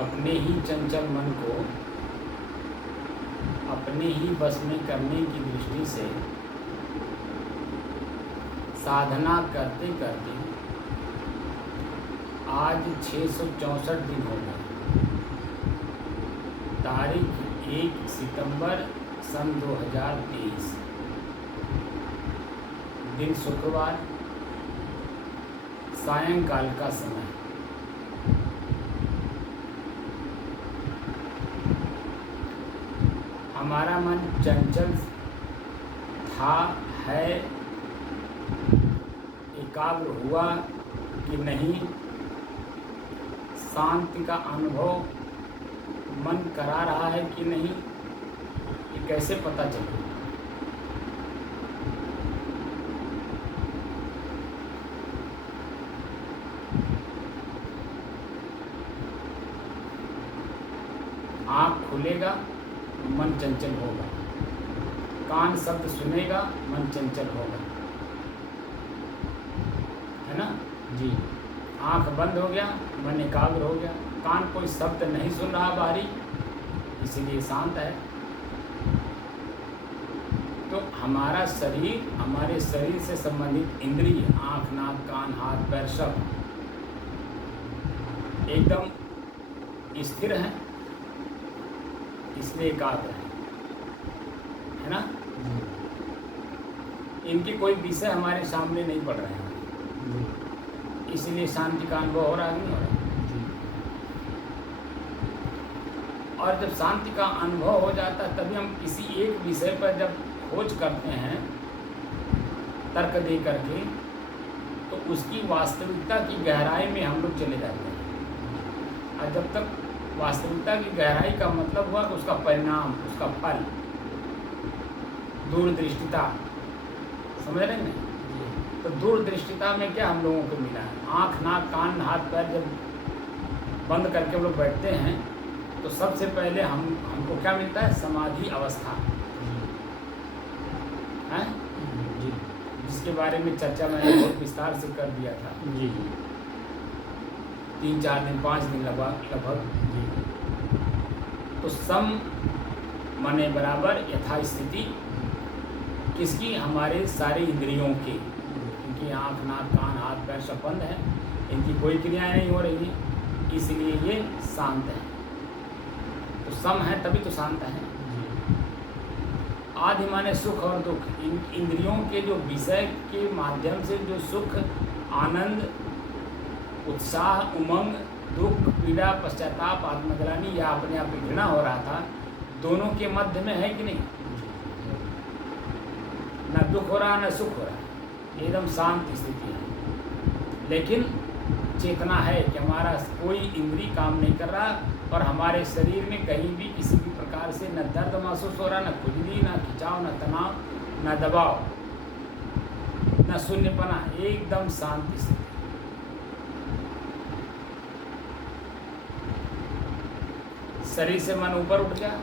अपने ही चंचल मन को अपने ही बस में करने की दृष्टि से साधना करते करते आज 664 दिन हो गए। तारीख 1 सितंबर सन 2023, दिन शुक्रवार, सायंकाल का समय। हमारा मन चंचल था, है, एकाग्र हुआ कि नहीं, शांति का अनुभव मन करा रहा है कि नहीं, ये कैसे पता चले? आँख खुलेगा, मन चंचल होगा। कान शब्द सुनेगा, मन चंचल होगा, है ना जी। आँख बंद हो गया, मन एकाग्र हो गया। कान कोई शब्द नहीं सुन रहा बाहरी, इसीलिए शांत है। तो हमारा शरीर, हमारे शरीर से संबंधित इंद्रिय, आँख, नाक, कान, हाथ, पैर सब एकदम स्थिर हैं, इसलिए एकाग्र है ना। इनकी कोई विषय हमारे सामने नहीं पड़ रहे हैं, इसलिए शांति का अनुभव हो रहा है, नहीं हो रहा। और जब शांति का अनुभव हो जाता है तभी हम किसी एक विषय पर जब खोज करते हैं तर्क दे करके, तो उसकी वास्तविकता की गहराई में हम लोग चले जाते हैं। और जब तक वास्तविकता की गहराई का मतलब हुआ कि उसका परिणाम, उसका फल, दूरदृष्टिता, समझ रहे हैं? तो दूरदृष्टिता में क्या हम लोगों को मिला है? आँख, नाक, कान, हाथ, पैर जब बंद करके हम लोग बैठते हैं तो सबसे पहले हमको क्या मिलता है? समाधि अवस्था है जी, जिसके बारे में चर्चा मैंने बहुत विस्तार से कर दिया था जी। 3-4 दिन, 5 दिन लगभग जी। तो सम माने बराबर, यथास्थिति किसकी? हमारे सारे इंद्रियों की, क्योंकि आँख, नाक, कान, हाथ, पैर सब बंद है, इनकी कोई क्रियाएं नहीं हो रही हैं, इसलिए ये शांत है। तो सम है तभी तो शांत है। आदि माने सुख और दुख, इन इंद्रियों के जो विषय के माध्यम से जो सुख, आनंद, उत्साह, उमंग, दुख, पीड़ा, पश्चाताप, आत्मग्लानि या अपने आप में घृणा हो रहा था, दोनों के मध्य में है कि नहीं? ना दुख हो रहा ना सुख हो रहा, एकदम शांत स्थिति है। लेकिन चेतना है कि हमारा कोई इंद्रिय काम नहीं कर रहा और हमारे शरीर में कहीं भी किसी भी प्रकार से न दर्द महसूस हो रहा, न खुजली, न खिंचाव, न तनाव, न दबाव, न शून्यपना, एकदम शांत स्थिति। शरीर से मन ऊपर उठ गया,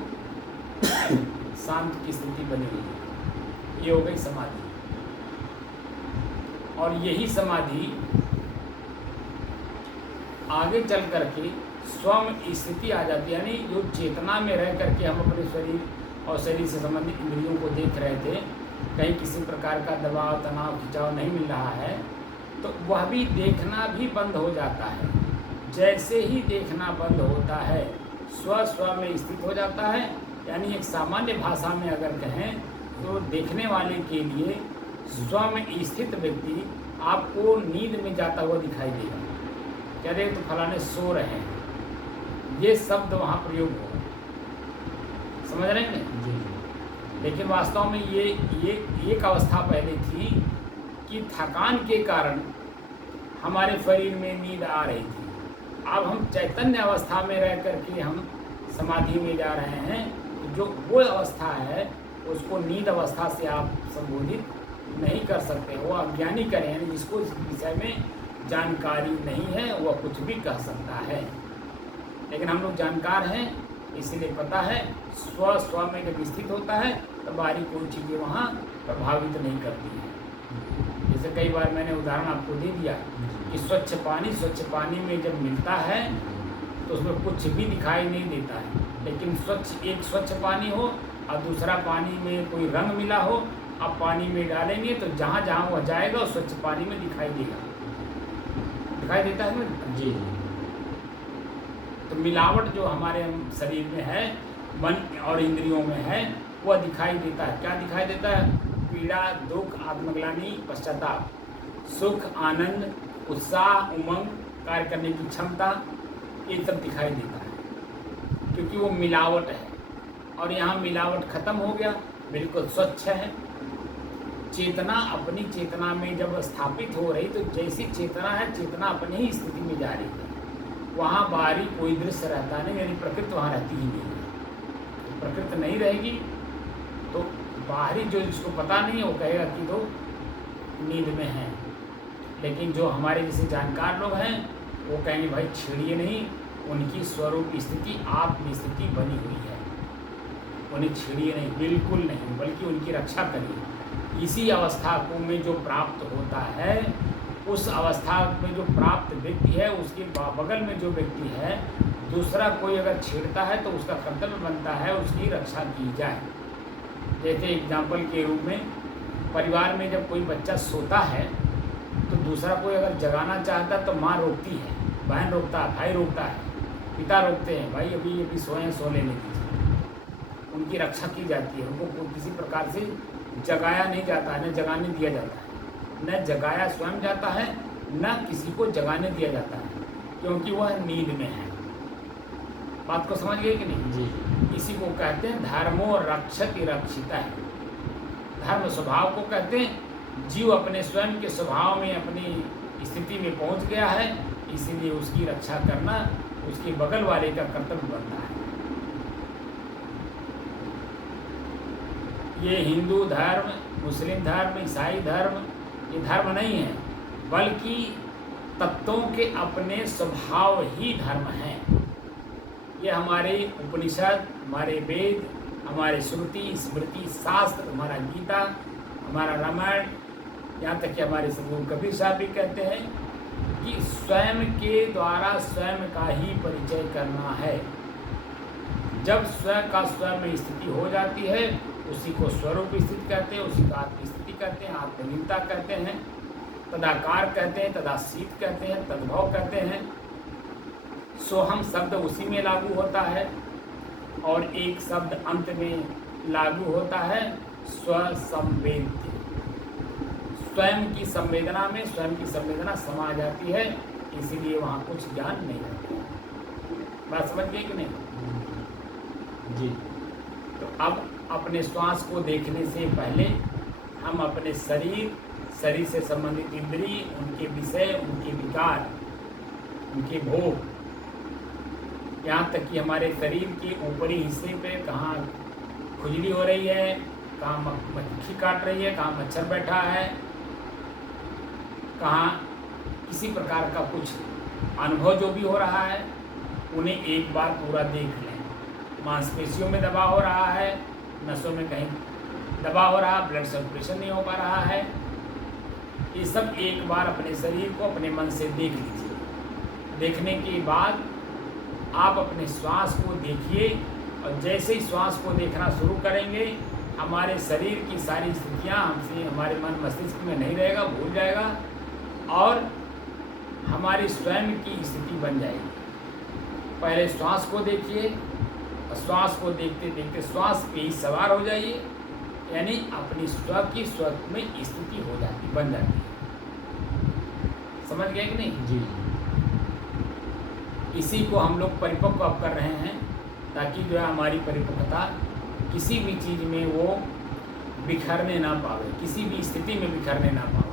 शांत की स्थिति बनी हुई है, ये हो गई समाधि। और यही समाधि आगे चल करके स्वम स्थिति आ जाती है, यानी जो चेतना में रह करके हम अपने शरीर और शरीर से संबंधित इंद्रियों को देख रहे थे, कहीं किसी प्रकार का दबाव, तनाव, खिंचाव नहीं मिल रहा है, तो वह भी देखना भी बंद हो जाता है। जैसे ही देखना बंद होता है, स्व में स्थित हो जाता है। यानी एक सामान्य भाषा में अगर कहें तो देखने वाले के लिए स्व में स्थित व्यक्ति आपको नींद में जाता हुआ दिखाई देगा। कह रहे तो फलाने सो रहे हैं, ये शब्द वहाँ प्रयोग होगा, समझ रहे हैं? लेकिन वास्तव में ये एक अवस्था पहले थी कि थकान के कारण हमारे शरीर में नींद आ रही थी। अब हम चैतन्य अवस्था में रह करके हम समाधि में जा रहे हैं, तो जो वो अवस्था है उसको नींद अवस्था से आप संबोधित नहीं कर सकते। वो अज्ञानी करें, यानी जिसको इस विषय में जानकारी नहीं है वह कुछ भी कह सकता है। लेकिन हम लोग जानकार हैं, इसलिए पता है स्व में जब स्थित होता है तो बाहरी कोई चीज़ें वहाँ प्रभावित नहीं करती हैं। जैसे कई बार मैंने उदाहरण आपको दे दिया कि स्वच्छ पानी में जब मिलता है तो उसमें कुछ भी दिखाई नहीं देता है। लेकिन स्वच्छ पानी हो और दूसरा पानी में कोई रंग मिला हो, आप पानी में डालेंगे तो जहाँ जहाँ वह जाएगा उस स्वच्छ पानी में दिखाई देगा। दिखाई देता है ना जी। तो मिलावट जो हमारे शरीर में है, मन और इंद्रियों में है, वह दिखाई देता है। क्या दिखाई देता है? पीड़ा, दुख, आत्मग्लानि, पश्चाताप, सुख, आनंद, उत्साह, उमंग, कार्य करने की क्षमता, ये सब दिखाई देता है, क्योंकि वो मिलावट है। और यहाँ मिलावट खत्म हो गया, बिल्कुल स्वच्छ है। चेतना अपनी चेतना में जब स्थापित हो रही, तो जैसी चेतना है, चेतना अपनी ही स्थिति में जा रही है। वहाँ बाहरी कोई दृश्य रहता नहीं, यानी प्रकृति वहाँ रहती ही नहीं है। प्रकृति नहीं रहेगी तो बाहरी जो जिसको पता नहीं है वो कहेगा कि तो नींद में है। लेकिन जो हमारे जैसे जानकार लोग हैं वो कहेंगे भाई छेड़िए नहीं, उनकी स्वरूप स्थिति आत्म स्थिति बनी हुई है, उन्हें छेड़िए नहीं, बिल्कुल नहीं, बल्कि उनकी रक्षा करिए। इसी अवस्था को में जो प्राप्त होता है, उस अवस्था में जो प्राप्त व्यक्ति है, उसके बगल में जो व्यक्ति है, दूसरा कोई अगर छेड़ता है तो उसका कर्तव्य बनता है उसकी रक्षा की जाए। जैसे एग्जाम्पल के रूप में, परिवार में जब कोई बच्चा सोता है तो दूसरा कोई अगर जगाना चाहता है तो माँ रोकती है, बहन रोकता है, भाई रोकता है, पिता रोकते हैं, भाई अभी सोए, सो लेने दीजिए। उनकी रक्षा की जाती है, उनको किसी प्रकार से जगाया नहीं जाता है, न जगाने दिया जाता है, न जगाया स्वयं जाता है, न किसी को जगाने दिया जाता है, क्योंकि वह नींद में है। बात को समझ गए कि नहीं जी। इसी को कहते हैं धर्मो रक्षति रक्षिता है। धर्म स्वभाव को कहते हैं। जीव अपने स्वयं के स्वभाव में अपनी स्थिति में पहुंच गया है, इसीलिए उसकी रक्षा करना उसके बगल वाले का कर्तव्य बनता है। ये हिंदू धर्म, मुस्लिम धर्म, ईसाई धर्म, ये धर्म नहीं है, बल्कि तत्वों के अपने स्वभाव ही धर्म हैं। ये हमारे उपनिषद, हमारे वेद, हमारे श्रुति स्मृति शास्त्र, हमारा गीता, हमारा रामायण, यहाँ तक कि हमारे सदगुरु कबीर साहब भी कहते हैं कि स्वयं के द्वारा स्वयं का ही परिचय करना है। जब स्वयं का स्वयं में स्थिति हो जाती है, उसी को स्वरूप स्थिति कहते हैं, उसी का आत्मस्थिति कहते हैं, आत्महीनता कहते हैं, तदाकार कहते हैं, तदासीत कहते हैं, तद्भव कहते हैं। सोहम शब्द उसी में लागू होता है और एक शब्द अंत में लागू होता है, स्वसंवेद्य। स्वयं की संवेदना में स्वयं की संवेदना समा जाती है, इसीलिए वहाँ कुछ ज्ञान नहीं रहता। बात समझ गए कि नहीं जी। तो अब अपने श्वास को देखने से पहले हम अपने शरीर से संबंधित इंद्रिय, उनके विषय, उनके विकार, उनके भोग, यहाँ तक कि हमारे शरीर के ऊपरी हिस्से पे कहाँ खुजली हो रही है, कहाँ मक्खी काट रही है, कहाँ मच्छर बैठा है, कहाँ किसी प्रकार का कुछ अनुभव जो भी हो रहा है, उन्हें एक बार पूरा देख लें। मांसपेशियों में दबाव हो रहा है, नसों में कहीं दबाव हो रहा है, ब्लड सर्कुलेशन नहीं हो पा रहा है, ये सब एक बार अपने शरीर को अपने मन से देख लीजिए। देखने के बाद आप अपने श्वास को देखिए, और जैसे ही श्वास को देखना शुरू करेंगे, हमारे शरीर की सारी स्थितियाँ हमसे, हमारे मन मस्तिष्क में नहीं रहेगा, भूल जाएगा, और हमारी स्वयं की स्थिति बन जाएगी। पहले श्वास को देखिए, और श्वास को देखते देखते श्वास पे ही सवार हो जाइए, यानी अपनी स्व की स्व में स्थिति हो जाती, बन जाती है। समझ गए कि नहीं जी। इसी को हम लोग परिपक्व अब कर रहे हैं, ताकि जो है हमारी परिपक्वता किसी भी चीज़ में वो बिखरने ना पावे, किसी भी स्थिति में बिखरने ना पावे।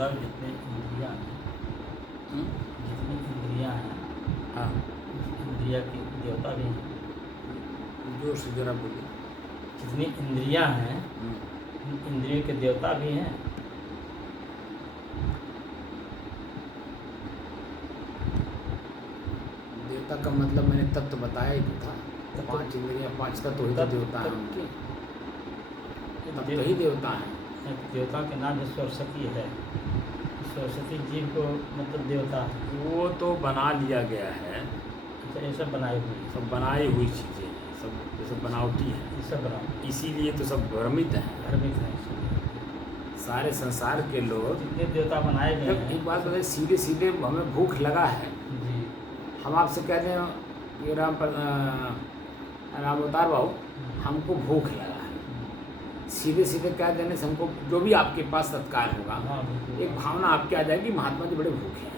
साहब जितने इंद्रियाँ हैं, हम्म? जितनी इंद्रियाँ हैं, हाँ, इंद्रिया के देवता भी हैं। जोर से जरा बोलिए। जितनी इंद्रियाँ हैं, इंद्रियों के देवता भी हैं। देवता का मतलब मैंने तत्व बताया ही था। तत्व- 5 इंद्रियाँ 5 तत्व ही तो तत्व- देवता हैं तत्व- उनके, तब देव- तो ही देवता हैं। एक देवता के नाम है सरस्वती है। सरस्वती जीव को मतलब देवता है। वो तो बना लिया गया है, अच्छा, ये सब बनाए हुए हैं। सब बनाई हुई चीज़ें हैं, सब ये सब बनावटी है, ये सब बनाए इसीलिए तो सब भ्रमित हैं। धार्मिक हैं सब। सारे संसार के लोग। जितने देवता बनाए गए जब हैं। एक बात बताइए, सीधे सीधे हमें भूख लगा है, जी। हम आपसे कहते हैं ये राम अवतार बाबू हमको भूख लगा है, सीधे सीधे कह देने से हमको जो भी आपके पास तत्काल होगा, हाँ, बिल्कुल। एक भावना आपके आ जाएगी, महात्मा जी बड़े भूखे हैं,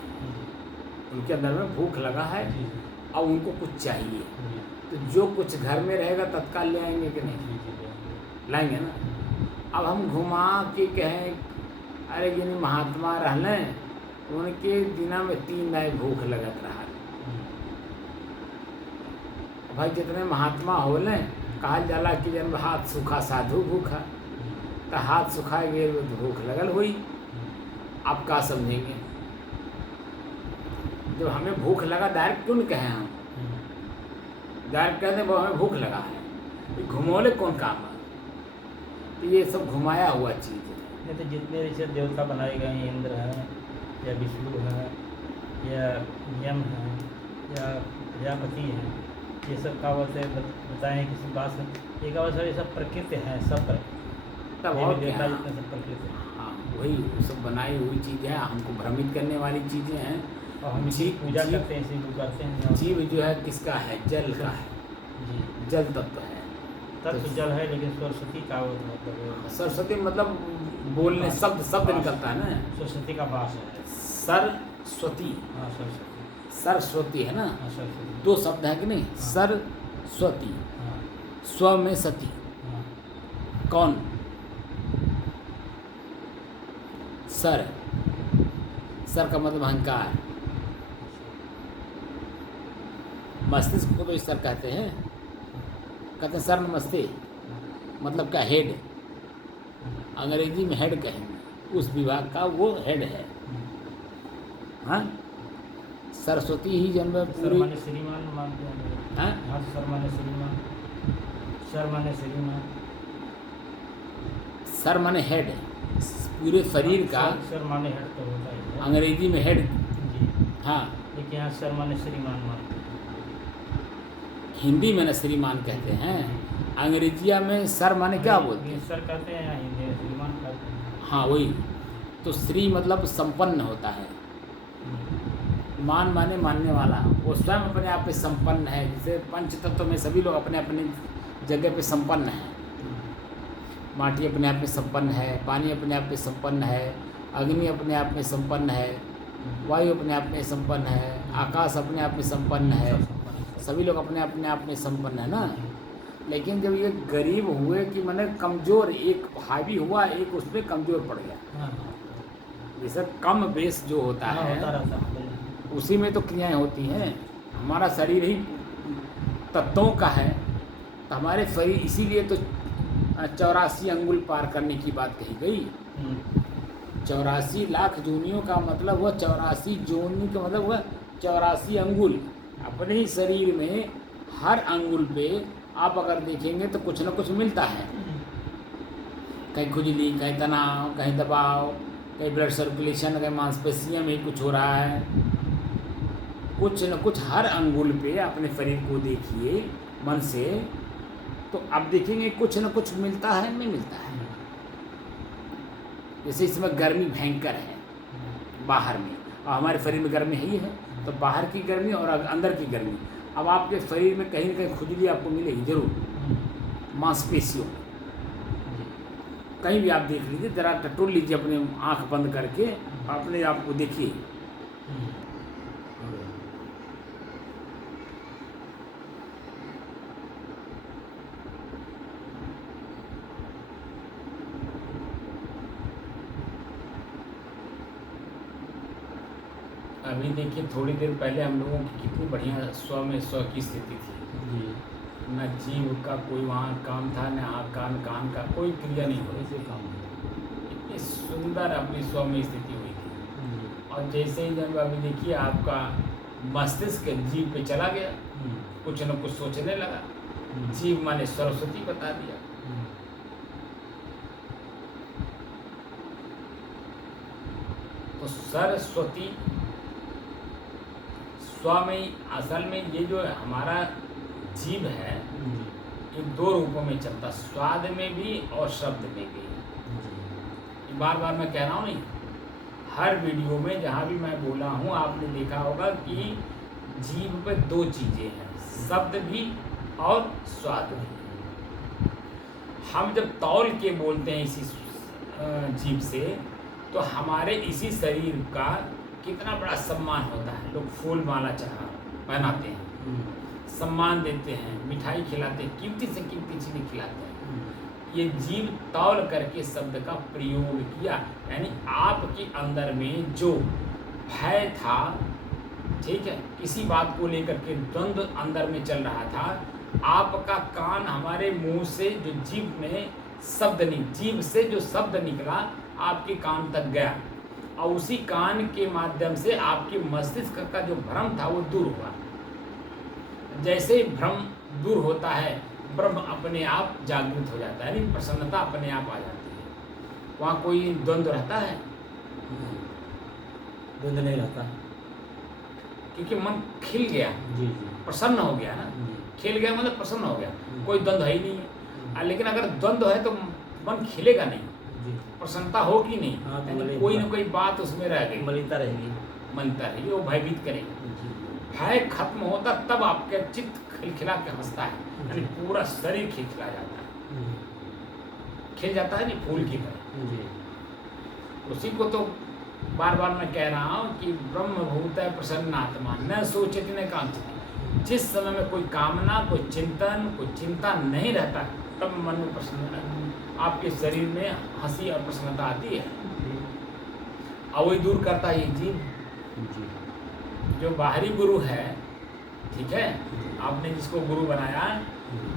उनके अंदर में भूख लगा है, जी, अब उनको कुछ चाहिए, जी, तो जो कुछ घर में रहेगा तत्काल ले आएंगे कि नहीं, जी, जी, लाएंगे ना। अब हम घुमा के कहें अरे जिन महात्मा रहलें उनके दिना में 3 नए भूख लगत रहा। भाई जितने महात्मा होले कहल जाला कि जन हाथ सूखा साधु भूखा, तो हाथ सुखाए गए तो भूख लगल हुई। आप का समझेंगे, जब हमें भूख लगा डायरेक्ट क्यों नहीं कहें हम, डायरेक्ट कहते हैं वो हमें भूख लगा है, ये घुमौले कौन काम है, तो ये सब घुमाया हुआ चीज़ है। नहीं तो जितने जैसे देवता बनाए गए हैं, इंद्र हैं या विष्णु है या यम है या प्रजापति हैं, ये सब का बोलते बताएं किसी बात से, ये का मतलब ये सब प्रकृति हैं, सब तब ये और भी क्या, देवता जितने सब प्रकृति हैं। हाँ वही वो सब बनाई हुई चीज़ें हैं, हमको भ्रमित करने वाली चीज़ें हैं। और हम इसी जीव- पूजा जीव- करते हैं, इसी को करते हैं। जीव जो है किसका है, जल का है, जी, जल तत्व है। तत्व जल है, लेकिन सरस्वती का वो मतलब सरस्वती मतलब बोलने शब्द निकलता है ना, सरस्वती का वास है। सरस्वती, हाँ, सरस्वती। सरस्वती है ना, हाँ, सरस्वती। 2 शब्द है कि नहीं, सरस्वती, हाँ, स्व में सती, हाँ, कौन, सर, सर का मतलब अहंकार, मस्तिष्क को तो सर कहते हैं, कहते हैं सर नमस्ते, मतलब क्या, हेड, अंग्रेजी में हेड कहेंगे, उस विभाग का वो हेड है। हाँ, सरस्वती ही जन्म सर पूरी, माने श्रीमान मानते हैं। हाँ हाँ, सर माने श्रीमान, सर माने श्रीमान, सर माने हेड, पूरे शरीर का, सर माने हेड तो होता ही है। अंग्रेजी में हेड, जी, हाँ, लेकिन यहाँ सर माने श्रीमान मानते हैं। हिंदी में न श्रीमान कहते हैं, अंग्रेजिया में सर माने क्या बोलते हैं, सर कहते हैं, यहाँ हिंदी में श्रीमान कहते हैं। हाँ वही, तो श्री मतलब संपन्न होता है, मान माने मानने वाला, वो स्वयं अपने आप पे संपन्न है। जैसे पंच तत्व में सभी लोग अपने अपने जगह पे संपन्न हैं, माटी अपने आप में संपन्न है, पानी अपने आप में संपन्न है, अग्नि अपने आप में संपन्न है, वायु अपने आप में संपन्न है, आकाश अपने आप में संपन्न है, सभी लोग अपने अपने आप में संपन्न है ना। लेकिन जब ये गरीब हुए कि मैंने कमज़ोर, एक हावी हुआ, एक उसमें कमज़ोर पड़ गया, हाँ, जैसे कम बेस जो होता हाँ, है होता रहता है। उसी में तो क्रियाएं होती हैं। हमारा शरीर ही तत्वों का है, तो हमारे शरीर इसीलिए तो 84 अंगुल पार करने की बात कही गई। 84 लाख जोनियों का मतलब हुआ, 84 जोनी का मतलब हुआ 84 अंगुल। अपने ही शरीर में हर अंगुल पे आप अगर देखेंगे तो कुछ ना कुछ मिलता है, कहीं खुजली, कहीं तनाव, कहीं दबाव, कहीं ब्लड सर्कुलेशन, कहीं मांसपेशियों में कुछ हो रहा है, कुछ न कुछ हर अंगुल पे अपने शरीर को देखिए मन से, तो आप देखेंगे कुछ न कुछ मिलता है, नहीं मिलता है। जैसे इसमें गर्मी भयंकर है बाहर में, और हमारे शरीर में गर्मी है ही है, तो बाहर की गर्मी और अंदर की गर्मी। अब आपके शरीर में कहीं न कहीं खुजली आपको मिलेगी जरूर, मांसपेशियों में, कहीं भी आप देख लीजिए, ज़रा टटोल लीजिए अपने आँख बंद करके, अपने आप को देखिए। अभी देखिए थोड़ी देर पहले हम लोगों की कितनी बढ़िया स्व में स्व की स्थिति थी। जी। न जीव का कोई वहाँ काम था, न कान कान का कोई क्रिया नहीं हो रही ऐसे थी। काम है। इतनी सुंदर अपनी स्व में स्थिति हुई थी। जी। और जैसे ही जब अभी देखिए आपका मस्तिष्क जीव पे चला गया, कुछ न कुछ सोचने लगा, जीव माने सरस्वती बता दिया। तो सरस्वती स्व में असल में ये जो हमारा जीव है ये दो रूपों में चलता, स्वाद में भी और शब्द में भी। बार बार मैं कह रहा हूँ नहीं, हर वीडियो में जहाँ भी मैं बोला हूँ आपने देखा होगा कि जीव पे दो चीज़ें हैं, शब्द भी और स्वाद भी। हम जब तौल के बोलते हैं इसी जीव से, तो हमारे इसी शरीर का कितना बड़ा सम्मान होता है। लोग फूल माला चढ़ा पहनाते हैं, सम्मान देते हैं, मिठाई खिलाते हैं, कीमती से कीमती चीज़ें खिलाते हैं। ये जीव तौल करके शब्द का प्रयोग किया, यानी आपके अंदर में जो भय था, ठीक है, किसी बात को लेकर के द्वंद्व अंदर में चल रहा था, आपका कान हमारे मुंह से जो जीव में शब्द जीव से जो शब्द निकला आपके कान तक गया, और उसी कान के माध्यम से आपके मस्तिष्क का जो भ्रम था वो दूर हुआ। जैसे ही भ्रम दूर होता है, ब्रह्म अपने आप जागृत हो जाता है, यानी प्रसन्नता अपने आप आ जाती है। वहाँ कोई द्वंद्व रहता है? द्वंद्व नहीं रहता, क्योंकि मन खिल गया, जी। प्रसन्न हो गया ना। खिल गया मतलब प्रसन्न हो गया, कोई द्वंद्व है ही नहीं है। लेकिन अगर द्वंद्व है तो मन खिलेगा नहीं, प्रसन्नता होगी नहीं, हाँ, यानी कोई ना कोई बात उसमें रह गई, मलिनता रहेगी, मनता रहेगी, वो भयभीत करेगी। भय खत्म होता तब आपका चित्त खिलखिला के हंसता है, यानी पूरा शरीर खिलखिला जाता है, खिल जाता है नहीं, फूल की तरह। उसी को तो बार बार मैं कह रहा हूँ कि ब्रह्म भूत है प्रसन्न आत्मा न सोचित न कांक्षित। जिस समय में कोई कामना, कोई चिंतन, कोई चिंता नहीं रहता, तब मन में प्रसन्न, आपके शरीर में हंसी और प्रसन्नता आती है, और वही दूर करता है ये जीव। जो बाहरी गुरु है, ठीक है, आपने जिसको गुरु बनाया,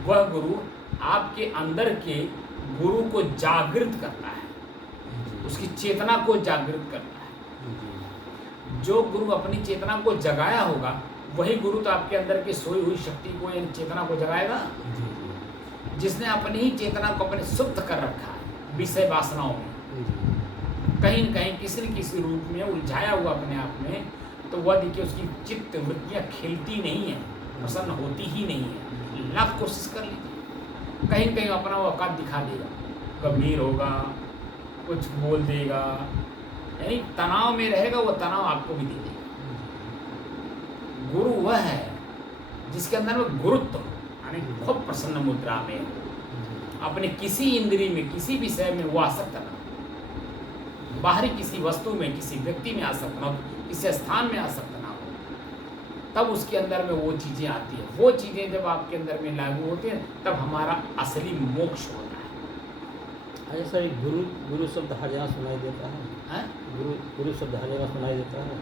वह गुरु आपके अंदर के गुरु को जागृत करता है, उसकी चेतना को जागृत करता है। जो गुरु अपनी चेतना को जगाया होगा, वही गुरु तो आपके अंदर की सोई हुई शक्ति को, यानी चेतना को जगाएगा। जिसने अपनी ही चेतना को अपने सुप्त कर रखा है विषय वासनाओं में, कहीं न कहीं किसी न किसी रूप में उलझाया हुआ अपने आप में, तो वह देखिए उसकी चित्त वृत्तियाँ खिलती नहीं है, प्रसन्न होती ही नहीं है। लाख कोशिश कर लीजिए, कहीं कहीं अपना वो औकात दिखा देगा, गंभीर होगा, कुछ बोल देगा, यानी तनाव में रहेगा, वो तनाव आपको भी दे देगा। गुरु वह है जिसके अंदर में गुरुत्व, यानी खूब प्रसन्न मुद्रा में, अपने किसी इंद्रिय में, किसी विषय में वो आसक्त ना, बाहरी किसी वस्तु में, किसी व्यक्ति में आसक्त ना, किसी स्थान में आसक्त ना हो, तब उसके अंदर में वो चीज़ें आती हैं। वो चीज़ें जब आपके अंदर में लागू होती हैं, तब हमारा असली मोक्ष होता है। अच्छा सर, गुरु शब्द हर जगह सुनाई देता है, गुरु शब्द हर जगह सुनाई देता है।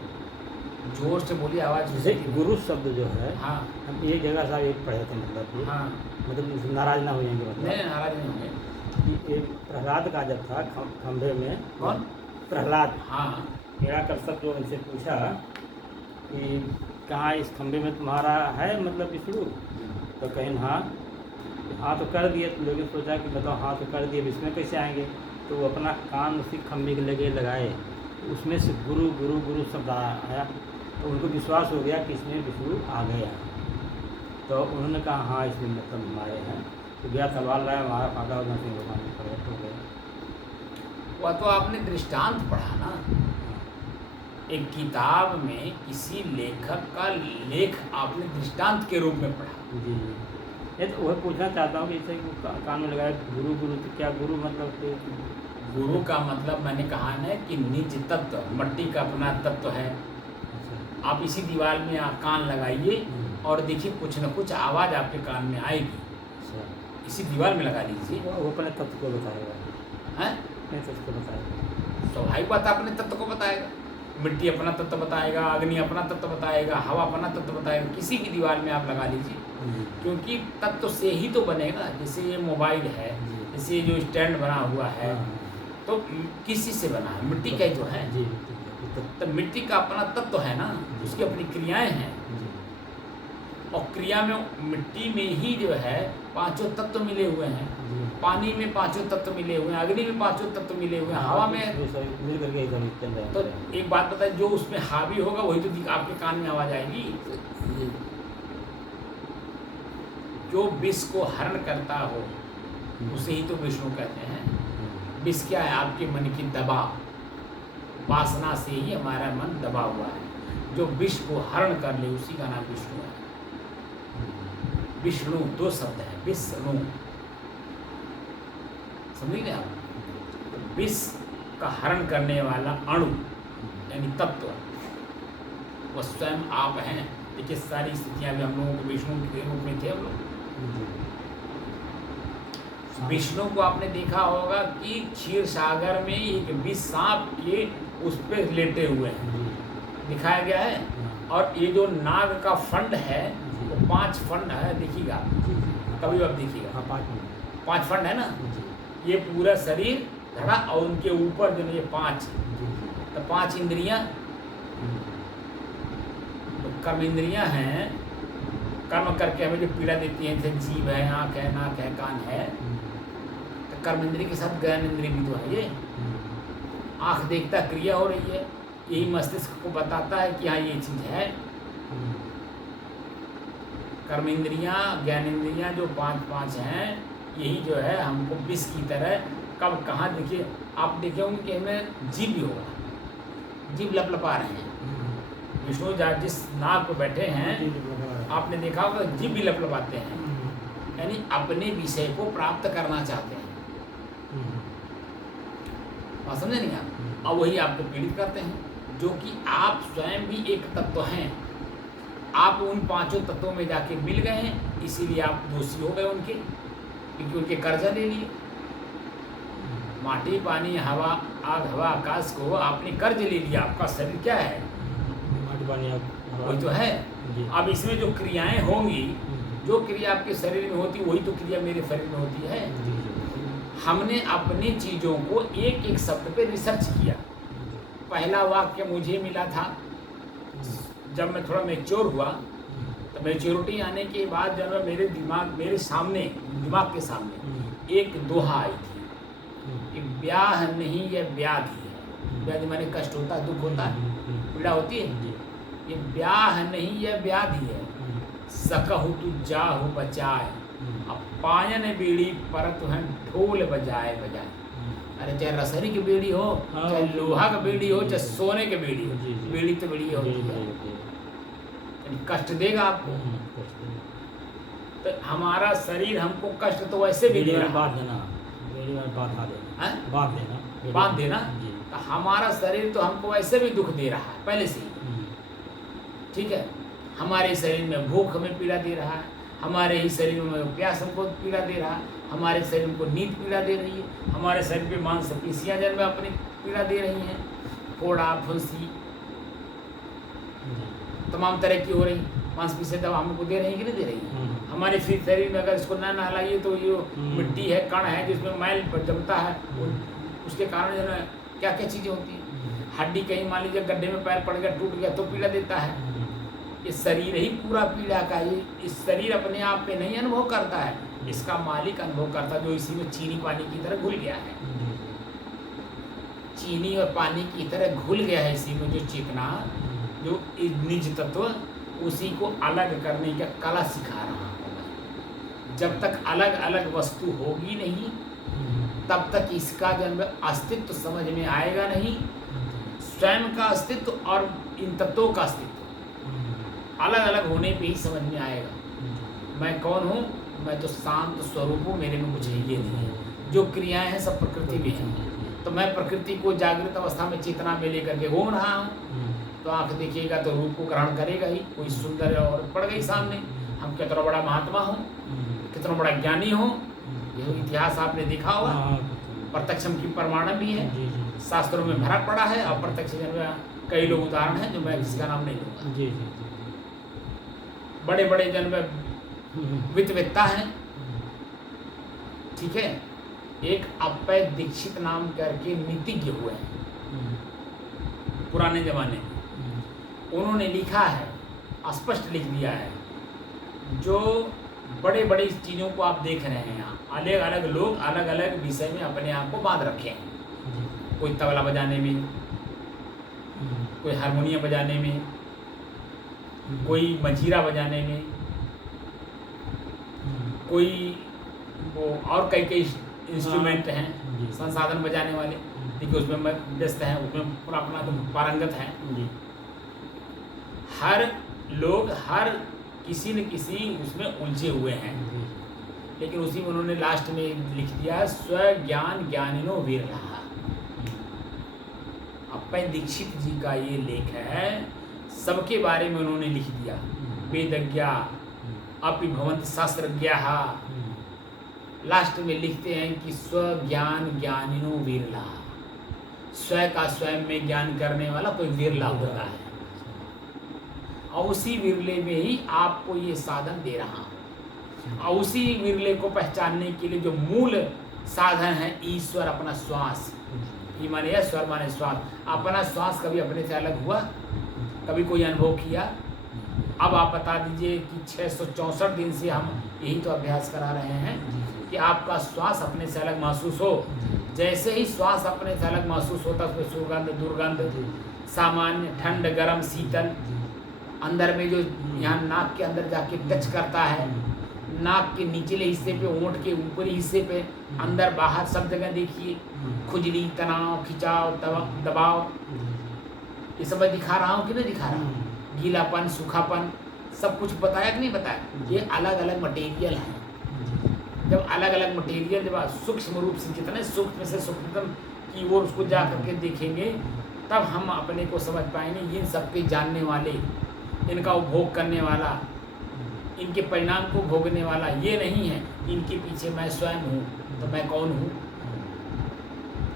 जोर से बोलिए, आवाज़। जैसे गुरु शब्द जो है, हाँ, हम एक जगह साहब एक पढ़े थे, मतलब हाँ, मतलब नाराज ना हो जाएंगे, मतलब नहीं नाराज नहीं होंगे। एक प्रहलाद का जब था खंभे में, कौन? प्रहलाद, हाँ, हिरण्यकश्यप जो उनसे पूछा कि कहाँ इस खंभे में तुम्हारा है मतलब विष्णु, तो कहें हाँ तो कर दिए। तो लोगों ने सोचा कि बताओ हाँ तो कर दिए, इसमें कैसे आएंगे, तो वो अपना कान उसी खंभे के लगाए, उसमें से गुरु गुरु गुरु शब्द आया, तो उनको विश्वास हो गया कि इसमें विष्णु आ गया। तो उन्होंने कहा हाँ इसमें मतलब हमारे हैं, तो गया तलवार लाया, हमारा फादा होना सिंह भगवान प्रकट हो गया। वह तो आपने दृष्टांत पढ़ा ना, एक किताब में किसी लेखक का लेख आपने दृष्टांत के रूप में पढ़ा। जी, ये तो वह पूछना चाहता हूँ कि जैसे कान में लगाया गुरु गुरु, तो क्या गुरु मतलब? गुरु का मतलब मैंने कहा ना कि निज तत्व, मट्टी का अपना तत्व है। आप इसी दीवार में कान लगाइए और देखिए कुछ न कुछ आवाज़ आपके कान में आएगी। इसी दीवार में लगा लीजिए, वो अपने तत्व को बताएगा, हैं? अपने तत्व को बताएगा, स्वाभाविक बात अपने तत्व को बताएगा। मिट्टी अपना तत्व बताएगा, अग्नि अपना तत्व बताएगा, हवा अपना तत्व बताएगा। किसी की दीवार में आप लगा लीजिए, क्योंकि तत्व से ही तो बनेगा। जैसे ये मोबाइल है, जैसे ये जो स्टैंड बना हुआ है, तो किसी से बना है? मिट्टी का ही तो है। तो मिट्टी का अपना तत्व है ना, उसकी अपनी क्रियाएं हैं, और क्रिया में मिट्टी में ही जो है पांचों तत्व मिले हुए हैं। पानी में पांचों तत्व मिले हुए हैं, अग्नि में पांचों तत्व मिले हुए हैं, हवा में। मिल करके तो एक बात बताइए, जो उसमें हावी होगा वही तो आपके कान में आवाज आएगी। जो विष को हरण करता हो उसे ही तो विष्णु कहते हैं। विष क्या है? आपके मन की दबाव, वासना से ही हमारा मन दबा हुआ है। जो विष को हरण कर ले उसी का नाम विष्णु है। विष्णु दो शब्द है, विष्णु, समझ गए आप? विष का हरण करने वाला अणु यानी तत्व वह स्वयं आप हैं। देखिए सारी स्थितियां भी हम लोगों को विष्णु के रूप में थे। हम लोग विष्णु को आपने देखा होगा कि क्षीर सागर में एक विष सांप के उस पर लेटे हुए हैं, दिखाया गया है। और ये जो नाग का फंड है वो 5 फंड है, देखिएगा कभी आप देखिएगा, 5 फंड है ना। ये पूरा शरीर धड़ा और उनके ऊपर जो ये 5, तो 5 इंद्रियां, तो कर्म इंद्रियां हैं। कर्म करके हमें जो पीड़ा देती हैं, जैसे जीभ है, आँख है, नाक है, कान है। तो कर्म इंद्रिय के साथ ज्ञान इंद्रिय भी तो है। ये आँख देखता क्रिया हो रही है, यही मस्तिष्क को बताता है कि हाँ ये चीज़ है। कर्म इंद्रियां, ज्ञान इंद्रियां जो 5 हैं, यही जो है हमको विष की तरह कब कहाँ, देखिए आप देखे होंगे कि हमें जीभ भी होगा, जीभ लपलपा रहे हैं। विष्णु जहाँ जिस नाग पर बैठे हैं आपने देखा होगा जीभ भी लपलपाते हैं, यानी अपने विषय को प्राप्त करना चाहते हैं। बात समझे नहीं आप? और वही आपको पीड़ित करते हैं, जो कि आप स्वयं भी एक तत्व हैं। आप उन 5 तत्वों में जाके मिल गए हैं, इसीलिए आप दोषी हो गए उनके, क्योंकि उनके कर्जा ले लिए। माटी, पानी, हवा, आग, हवा, आकाश को आपने कर्ज ले लिया। आपका शरीर क्या है? माटी, पानी, वही तो है। अब इसमें जो क्रियाएं होंगी, जो क्रिया आपके शरीर में होती वही तो क्रिया मेरे शरीर में होती है। हमने अपनी चीज़ों को एक एक शब्द पे रिसर्च किया। पहला वाक्य मुझे मिला था जब मैं थोड़ा मैच्योर हुआ, तो मैच्योरिटी आने के बाद जब मेरे मेरे सामने, दिमाग के सामने एक दोहा आई थी कि ब्याह नहीं, यह व्याधि है। व्याधि माने कष्ट होता है, दुख होता है, पीड़ा होती है। ये ब्याह नहीं, यह व्याधि है। सकहु तु जाहु बचाए, अब पायन बीड़ी परत है ढोल बजाए बजाए। अरे चाहे रसरी की बीड़ी हो, चाहे लोहा का बीड़ी हो, चाहे सोने की बीड़ी हो, बीड़ी तो बीड़ी होती है, कष्ट देगा आपको। तो हमारा शरीर हमको कष्ट तो वैसे भी दे रहा है, बांध देना। तो हमारा शरीर तो हमको वैसे भी दुख दे रहा है पहले से ही, ठीक है। हमारे शरीर में भूख हमें पीड़ा दे रहा है, हमारे ही शरीर में प्यास हमको पीड़ा दे रहा है, हमारे शरीर को नींद पीड़ा दे रही है, हमारे शरीर पे मांसपेशियां जन्म में अपनी पीड़ा दे रही हैं, फोड़ा, फुंसी, तमाम तरह की हो रही मांसपेशियां दवा हमको दे रही कि नहीं दे रही। हमारे फिर शरीर में अगर इसको ना नहलाइए तो ये मिट्टी है, कण है, जिसमें मैल जमता है, उसके कारण जो है क्या क्या चीज़ें होती हैं। हड्डी कहीं मान लीजिए गड्ढे में पैर पड़ गया, टूट गया, तो पीड़ा देता है। ये शरीर ही पूरा पीड़ा का, ये इस शरीर अपने आप पे नहीं अनुभव करता है, इसका मालिक अनुभव करता है, जो इसी में चीनी पानी की तरह घुल गया है। चीनी और पानी की तरह घुल गया है इसी में, जो चिकना, जो निज तत्व, उसी को अलग करने का कला सिखा रहा हूँ। जब तक अलग अलग वस्तु होगी नहीं, तब तक इसका जन्म अस्तित्व समझ में आएगा नहीं। स्वयं का अस्तित्व और इन तत्वों का अस्तित्व अलग अलग होने पे ही समझ में आएगा। मैं कौन हूँ? मैं तो शांत स्वरूप हूँ, मेरे में कुछ है ये नहीं है। जो क्रियाएं हैं सब प्रकृति में हैं, तो मैं प्रकृति को जागृत अवस्था में चेतना में लेकर के घूम रहा हूँ। तो आँख देखिएगा तो रूप को ग्रहण करेगा ही। कोई सुंदर औरत पड़ गई सामने, हम कितना बड़ा महात्मा हो, कितना बड़ा ज्ञानी हो, ये इतिहास आपने देखा होगा। प्रत्यक्षम की प्रमाण भी है, शास्त्रों में भरा पड़ा है, और प्रत्यक्ष कई लोग उदाहरण हैं जो मैं किसी का नाम नहीं लूँगा। जी जी जी बड़े बड़े जन में वित्तवेत्ता हैं, ठीक है। एक अप्पय दीक्षित नाम करके नीतिज्ञ हुए हैं पुराने ज़माने में। उन्होंने लिखा है, स्पष्ट लिख दिया है, जो बड़े बड़े चीज़ों को आप देख रहे हैं यहाँ, अलग अलग लोग अलग अलग विषय में अपने आप को बांध रखे हैं। कोई तबला बजाने में, कोई हारमोनियम बजाने में, कोई मंजीरा बजाने में, कोई वो और कई कई इंस्ट्रूमेंट हैं संसाधन बजाने वाले, देखिए उसमें व्यस्त हैं, उसमें पूरा अपना तो पारंगत हैं। हर लोग हर किसी न किसी उसमें उलझे हुए हैं, लेकिन उसी में उन्होंने लास्ट में लिख दिया, स्वज्ञान ज्ञानिनो विरला। अप्पय दीक्षित जी का ये लेख है, सबके बारे में उन्होंने लिख दिया। वेदज्ञा अपि भवन्ति शास्त्रज्ञाः, लास्ट में लिखते हैं कि स्वज्ञान ज्ञानिनो विरला। स्व का स्वयं में ज्ञान करने वाला कोई विरला होता है, और उसी विरले में ही आपको ये साधन दे रहा हूँ। और उसी विरले को पहचानने के लिए जो मूल साधन है ईश्वर, अपना श्वास। ई माने या स्वर माने श्वास। अपना श्वास कभी अपने से अलग हुआ? कभी कोई अनुभव किया? अब आप बता दीजिए कि 664 दिन से हम यही तो अभ्यास करा रहे हैं कि आपका श्वास अपने से अलग महसूस हो। जैसे ही श्वास अपने से अलग महसूस होता है, उसमें सुगंध, दुर्गंध, सामान्य, ठंड, गर्म, शीतल, अंदर में जो यहाँ नाक के अंदर जाके टच करता है, नाक के निचले हिस्से पे, होंठ के ऊपरी हिस्से पे, अंदर बाहर सब जगह देखिए, खुजली, तनाव, खिंचाव, दबाव, ये सब दिखा रहा हूँ कि नहीं दिखा रहा हूँ? गीलापन, सूखापन, सब कुछ बताया कि नहीं बताया? ये अलग अलग मटेरियल हैं। जब अलग अलग मटेरियल जब सूक्ष्म रूप से, जितने सूक्ष्म से सूक्ष्मतम की ओर उसको जा करके देखेंगे, तब हम अपने को समझ पाएंगे। ये सबके जानने वाले, इनका उपभोग करने वाला, इनके परिणाम को भोगने वाला ये नहीं है। इनके पीछे मैं स्वयं हूँ। तो मैं कौन हूँ?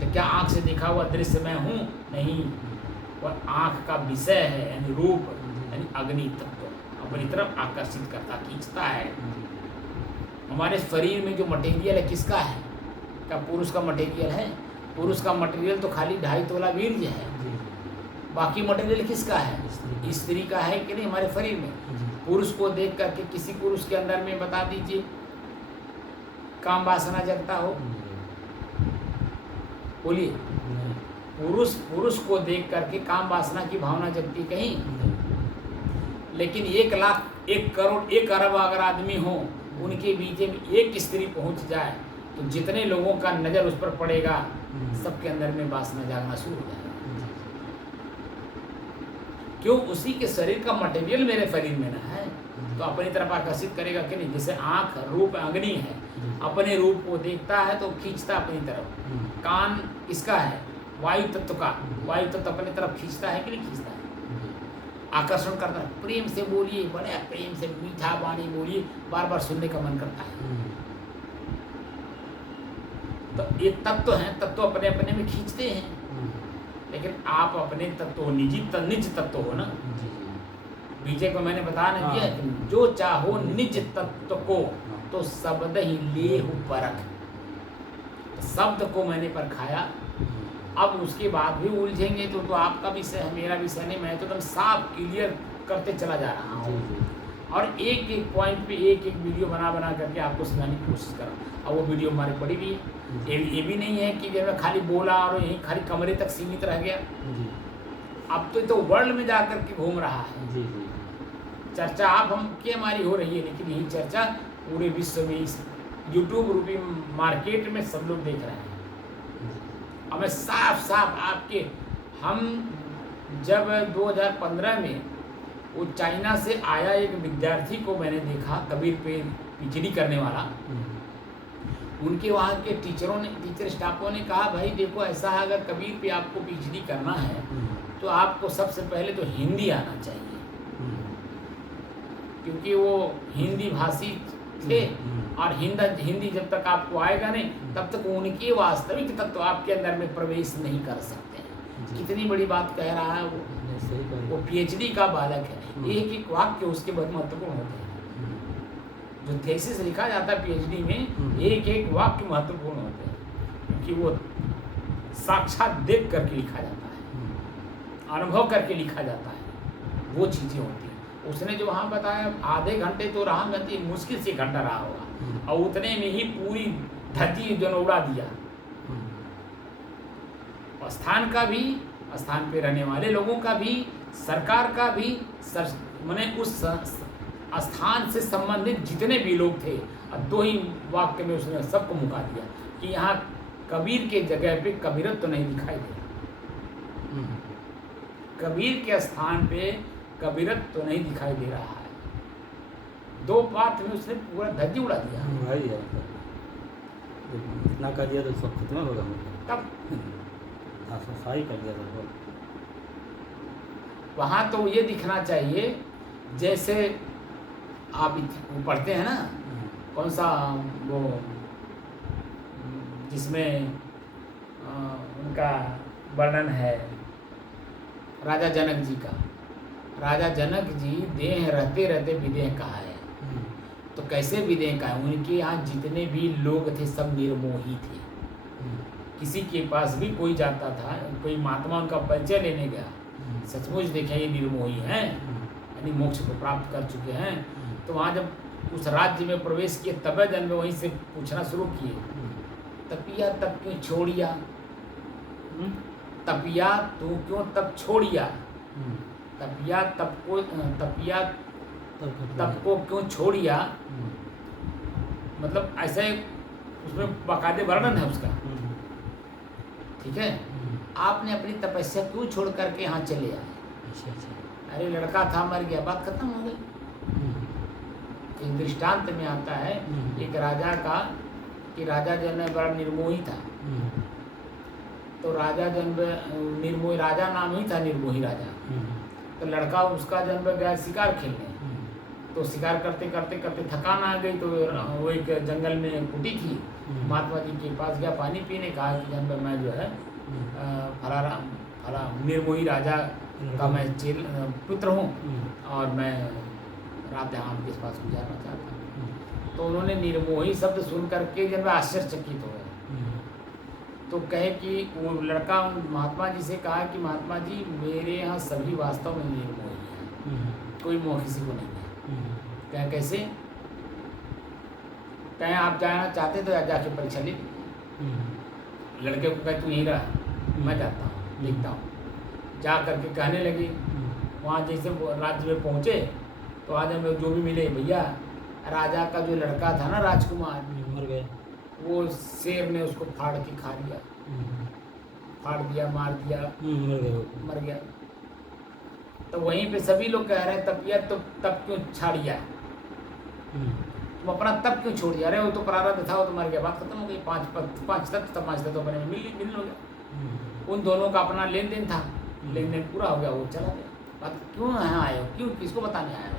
तो क्या आँख से देखा हुआ दृश्य मैं हूँ? नहीं, और आँख का विषय है, यानी रूप, यानी अग्नि तत्व अपनी तरफ आकर्षित करता, खींचता है। हमारे शरीर में जो मटेरियल है किसका है? क्या पुरुष का मटेरियल है? पुरुष का मटेरियल तो खाली 2.5 तोला वीर्य है। बाकी मटेरियल किसका है? स्त्री का है कि नहीं हमारे शरीर में? पुरुष को देख करके किसी पुरुष के अंदर में बता दीजिए काम वासना जगता हो? बोलिए, पुरुष को देख करके काम वासना की भावना जगती कहीं? लेकिन 1 लाख, 1 करोड़, 1 अरब अगर आदमी हो, उनके बीच में एक स्त्री पहुंच जाए तो जितने लोगों का नज़र उस पर पड़ेगा, सबके अंदर में वासना जागना शुरू हो जाएगा। क्यों? उसी के शरीर का मटेरियल मेरे शरीर में ना है, तो अपनी तरफ आकर्षित करेगा कि नहीं? जैसे आँख रूप अग्नि है, अपने रूप को देखता है तो खींचता अपनी तरफ। कान इसका है, वायु तत्व का, वायु तत्व अपनी तरफ खींचता है कि नहीं खींचता है? आकर्षण करता है। प्रेम से बोलिए, बड़े प्रेम से मीठा वाणी बोलिए, बार बार सुनने का मन करता है। तो ये तत्व हैं, तत्व अपने अपने में खींचते हैं। लेकिन आप अपने तत्व निज तत्व हो ना। बीजे को मैंने बता नहीं दिया, जो चाहो निज तत्व को तो शब्द ही लेहु परख। शब्द को मैंने परखाया, अब उसके बाद भी उलझेंगे तो आपका विषय है, मेरा विषय नहीं। मैं तो एकदम साफ क्लियर करते चला जा रहा हूँ, और एक एक पॉइंट पे एक एक वीडियो बना बना करके आपको समझाने की कोशिश कर रहा हूँ। और वो वीडियो हमारी पड़ी भी है। ये भी नहीं है कि जब मैं खाली बोला और यहीं खाली कमरे तक सीमित रह गया। अब तो वर्ल्ड में जा कर के घूम रहा है। चर्चा आप हम की हमारी हो रही है, लेकिन यही चर्चा पूरे विश्व में, इस यूट्यूब रूपी मार्केट में सब लोग देख रहे हैं। अब मैं साफ साफ आपके, हम जब 2015 में वो चाइना से आया एक विद्यार्थी को मैंने देखा, कबीर पे पीएचडी करने वाला। उनके वहाँ के टीचर स्टाफों ने कहा, भाई देखो ऐसा है, अगर कबीर पे आपको पीएचडी करना है तो आपको सबसे पहले तो हिंदी आना चाहिए, क्योंकि वो हिंदी भाषी थे। और हिंदी जब तक आपको आएगा नहीं, तब तक उनके वास्तविक तत्व आपके अंदर में प्रवेश नहीं कर सकते। कितनी बड़ी बात कह रहा है वो। वो पीएचडी का बालक है। एक एक वाक्य उसके बहुत महत्वपूर्ण होते हैं। जो थीसिस लिखा जाता है पीएचडी में, एक एक वाक्य महत्वपूर्ण होते हैं, क्योंकि वो साक्षात देख करके लिखा जाता है, अनुभव करके लिखा जाता है, वो चीज़ें होती हैं। उसने जो वहाँ बताया आधे घंटे तो राह में थी, मुश्किल से घंटा रहा होगा, और उतने में ही पूरी धरती जो उड़ा दिया। स्थान का भी, स्थान पे रहने वाले लोगों का भी, सरकार का भी, मैंने उस स्थान से संबंधित जितने भी लोग थे, दो ही वाक्य में उसने सबको मुका दिया कि यहाँ कबीर के जगह पे कबीरत्व तो नहीं दिखाई दे रहा, कबीर के स्थान पे कबीरत्व तो नहीं दिखाई दे रहा है। दो पाठ में उसने पूरा धज्जी उड़ा दिया। भाई इतना कर दिया तो सब खत्म होगा, तब सफाई कर दिया था। वहाँ तो ये दिखना चाहिए जैसे आप वो पढ़ते हैं ना, कौन सा वो जिसमें उनका वर्णन है राजा जनक जी का। राजा जनक जी देह रहते रहते विदेह कहा है, तो कैसे विदेह कहा है? उनके यहाँ जितने भी लोग थे सब निर्मोही थे। किसी के पास भी कोई जाता था, कोई महात्मा उनका परिचय लेने गया, सचमुच देखे ये निर्मोही हैं, यानी मोक्ष को प्राप्त कर चुके हैं, तो वहाँ जब उस राज्य में प्रवेश किए तब जन्म वहीं से पूछना शुरू किए, तपिया तब क्यों छोड़िया, तपिया तू क्यों तब छोड़िया, तपिया तब को, तपिया तब को क्यों छोड़िया, मतलब ऐसे उसमें बाकायदे वर्णन है उसका। ठीक है, आपने अपनी तपस्या क्यों छोड़ करके यहाँ चले आए? अरे लड़का था मर गया, बात खत्म हो गई। इस दृष्टांत में आता है एक राजा का कि राजा जन बड़ा निर्मोही था, तो राजा जन निर्मोही, राजा नाम ही था निर्मोही राजा, तो लड़का उसका जन्म गया शिकार खेलने, तो शिकार करते करते करते थकान आ गई, तो वो एक जंगल में कुटी थी, महात्मा जी के पास गया पानी पीने, कहा कि जन्म मैं जो है फला निर्मोही राजा का मैं पुत्र हूँ और मैं रात यहाँ आपके पास गुजारना चाहता हूँ। तो उन्होंने निर्मोही शब्द सुन करके जब आश्चर्यचकित हो गए, तो कहे कि वो लड़का महात्मा जी से कहा कि महात्मा जी मेरे यहाँ सभी वास्तव में निर्मोही हैं, कोई मोह किसी को नहीं है। कहे कैसे? कहें आप जाना चाहते तो जाके परीक्षा ले। लड़के को कहे तू यहीं रहा, मैं जाता हूँ देखता हूँ। जा करके कहने लगी, वहाँ जैसे राज्य में पहुँचे तो आज हमें जो भी मिले, भैया राजा का जो लड़का था ना राजकुमार मर गया, वो शेर ने उसको फाड़ के खा लिया, फाड़ दिया, मार दिया, मर गया। तो वहीं पे सभी लोग कह रहे हैं तपिया तो तब क्यों छाड़िया, तुम अपना तब क्यों छोड़ दिया? अरे वो तो प्रारब्ध था, वो तो मर गया, बात खत्म हो गई। पाँच तत्व अपने मिल हो गया। उन दोनों का अपना लेन देन था, लेन देन पूरा हो गया, वो चला गया। बात क्यों यहाँ आए हो, क्यों किसको बताने आए हो?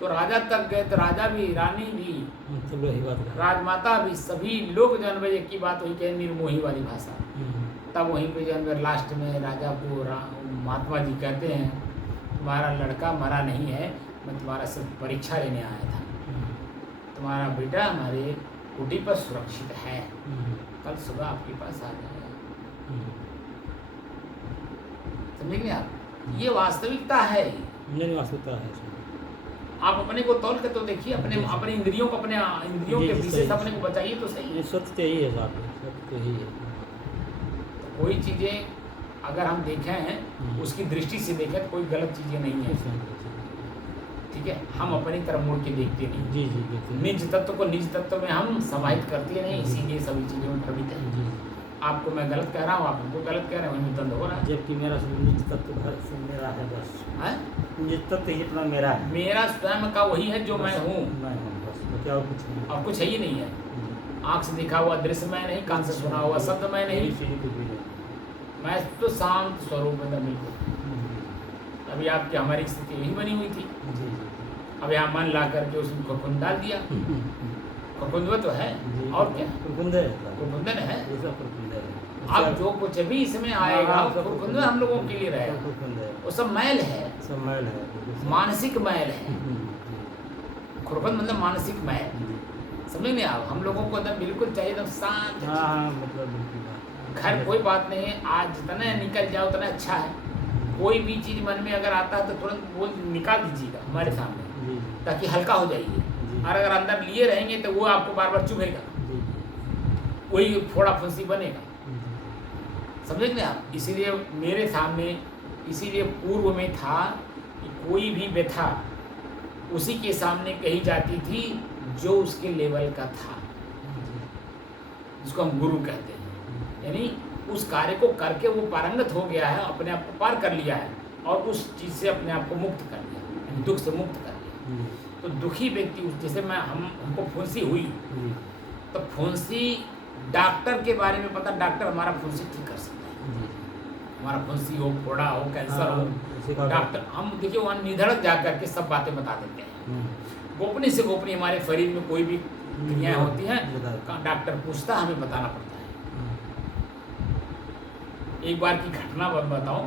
तो राजा तक गए, तो राजा भी, रानी भी, राजमाता भी, सभी लोग जो है एक ही बात वही कहे, निर्मोही वाली भाषा। तब वहीं पे जो है लास्ट में राजा को महात्मा जी कहते हैं तुम्हारा लड़का मरा नहीं है, मैं तुम्हारा सिर्फ परीक्षा लेने आया था, तुम्हारा बेटा हमारे कुटी पर सुरक्षित है, कल सुबह आपके पास आ जाएगा। समझेंगे आप? ये वास्तविकता है, वास्तविकता है। आप अपने को तौल के तो देखिए, अपने इंद्रियों को, अपने इंद्रियों के पीछे से अपने को बचाइए तो सही है। सत्य यही है साहब, सत्य यही है। तो कोई चीज़ें अगर हम देखें हैं उसकी दृष्टि से देखें तो कोई गलत चीज़ें नहीं है, ठीक है। हम अपनी तरफ मुड़ के देखते नहीं, जी जी, निज तत्व को निज तत्व में हम समाहित करते नहीं, इसीलिए सभी चीज़ों में भ्रमित है। आपको मैं गलत कह रहा हूँ, आप हमको गलत कह रहे हैं, वहीं द्वंद हो रहा है। जबकि मेरा निज तत्व घर से मेरा है, बस है निज तत्व ही अपना मेरा है, मेरा स्वयं का वही है जो मैं हूँ, बस क्या और कुछ नहीं, और कुछ है ही नहीं है। आँख से देखा हुआ दृश्य मैं नहीं, कान से सुना हुआ शब्द मैं नहीं, मैं तो शांत स्वरूप में बिल्कुल। अभी आपकी हमारी स्थिति यही बनी हुई थी। अब यहाँ मन ला करके उसमें खोखुन डाल दिया, फुफुंदुआ तो है जी, और क्या फुफुंदे है सब। फुफुंदन है। ये सब फुफुंदे है। अब जो कुछ भी इसमें आएगा हाँ, वो सब फुफुंदुआ हम लोगों के लिए सब रहेगा, फुफुंदे है। वो सब मैल है, सब मैल है बिल्कुल सब। मानसिक मैल है। जी, खुरपन मतलब मानसिक मैल, जी। समझ नहीं आप, हम लोगों को एकदम बिल्कुल चाहिए एकदम शांत। हाँ हाँ, मतलब बिल्कुल बात। खैर कोई बात नहीं है, आज जितना निकल जाए उतना अच्छा है। कोई भी चीज़ मन में अगर आता है तो तुरंत वो निकाल दीजिएगा हमारे सामने, जी ताकि हल्का हो जाइए। जी और अगर अंदर लिए रहेंगे तो वो आपको बार बार चुभेगा, जी वही फोड़ा फुंसी बनेगा, जी समझे नहीं आप। इसीलिए मेरे सामने, इसीलिए पूर्व में था कि कोई भी व्यथा उसी के सामने कही जाती थी जो उसके लेवल का था, जिसको हम गुरु कहते हैं। यानी उस कार्य को करके वो पारंगत हो गया है, अपने आप को पार कर लिया है और उस चीज़ से अपने आप को मुक्त कर लिया, यानी दुख से मुक्त कर लिया। तो दुखी व्यक्ति, जैसे मैं हमको फुंसी हुई, तो फुंसी डॉक्टर के बारे में पता, डॉक्टर हमारा फुंसी ठीक कर सकता है। हमारा फुंसी हो, फोड़ा हो, कैंसर हो, डॉक्टर हम देखिए वहाँ निधड़क जा करके सब बातें बता देते हैं। गोपनीय से गोपनीय हमारे शरीर में कोई भी क्रियाएं होती हैं, डॉक्टर पूछता, हमें बताना पड़ता है। एक बार की घटना बताऊं,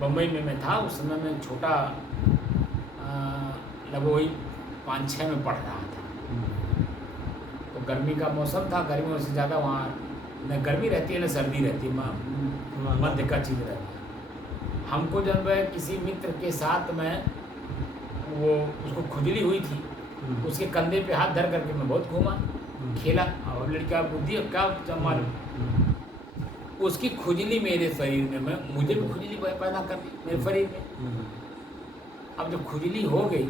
बम्बई में मैं था, उस समय मैं छोटा लगभग वही 5-6 में पढ़ रहा था। तो गर्मी का मौसम था, गर्मियों से ज़्यादा वहाँ न गर्मी रहती है न सर्दी रहती है, मध्य का चीज़ रहती है। हमको जब किसी मित्र के साथ में वो उसको खुजली हुई थी, उसके कंधे पे हाथ धर करके मैं बहुत घूमा, खेला। अब लड़का बुद्धि क्या मालूम, उसकी खुजली मेरे शरीर में, मैं मुझे भी खुजली पैदा कर दी मेरे शरीर में। अब जब खुजली हो गई,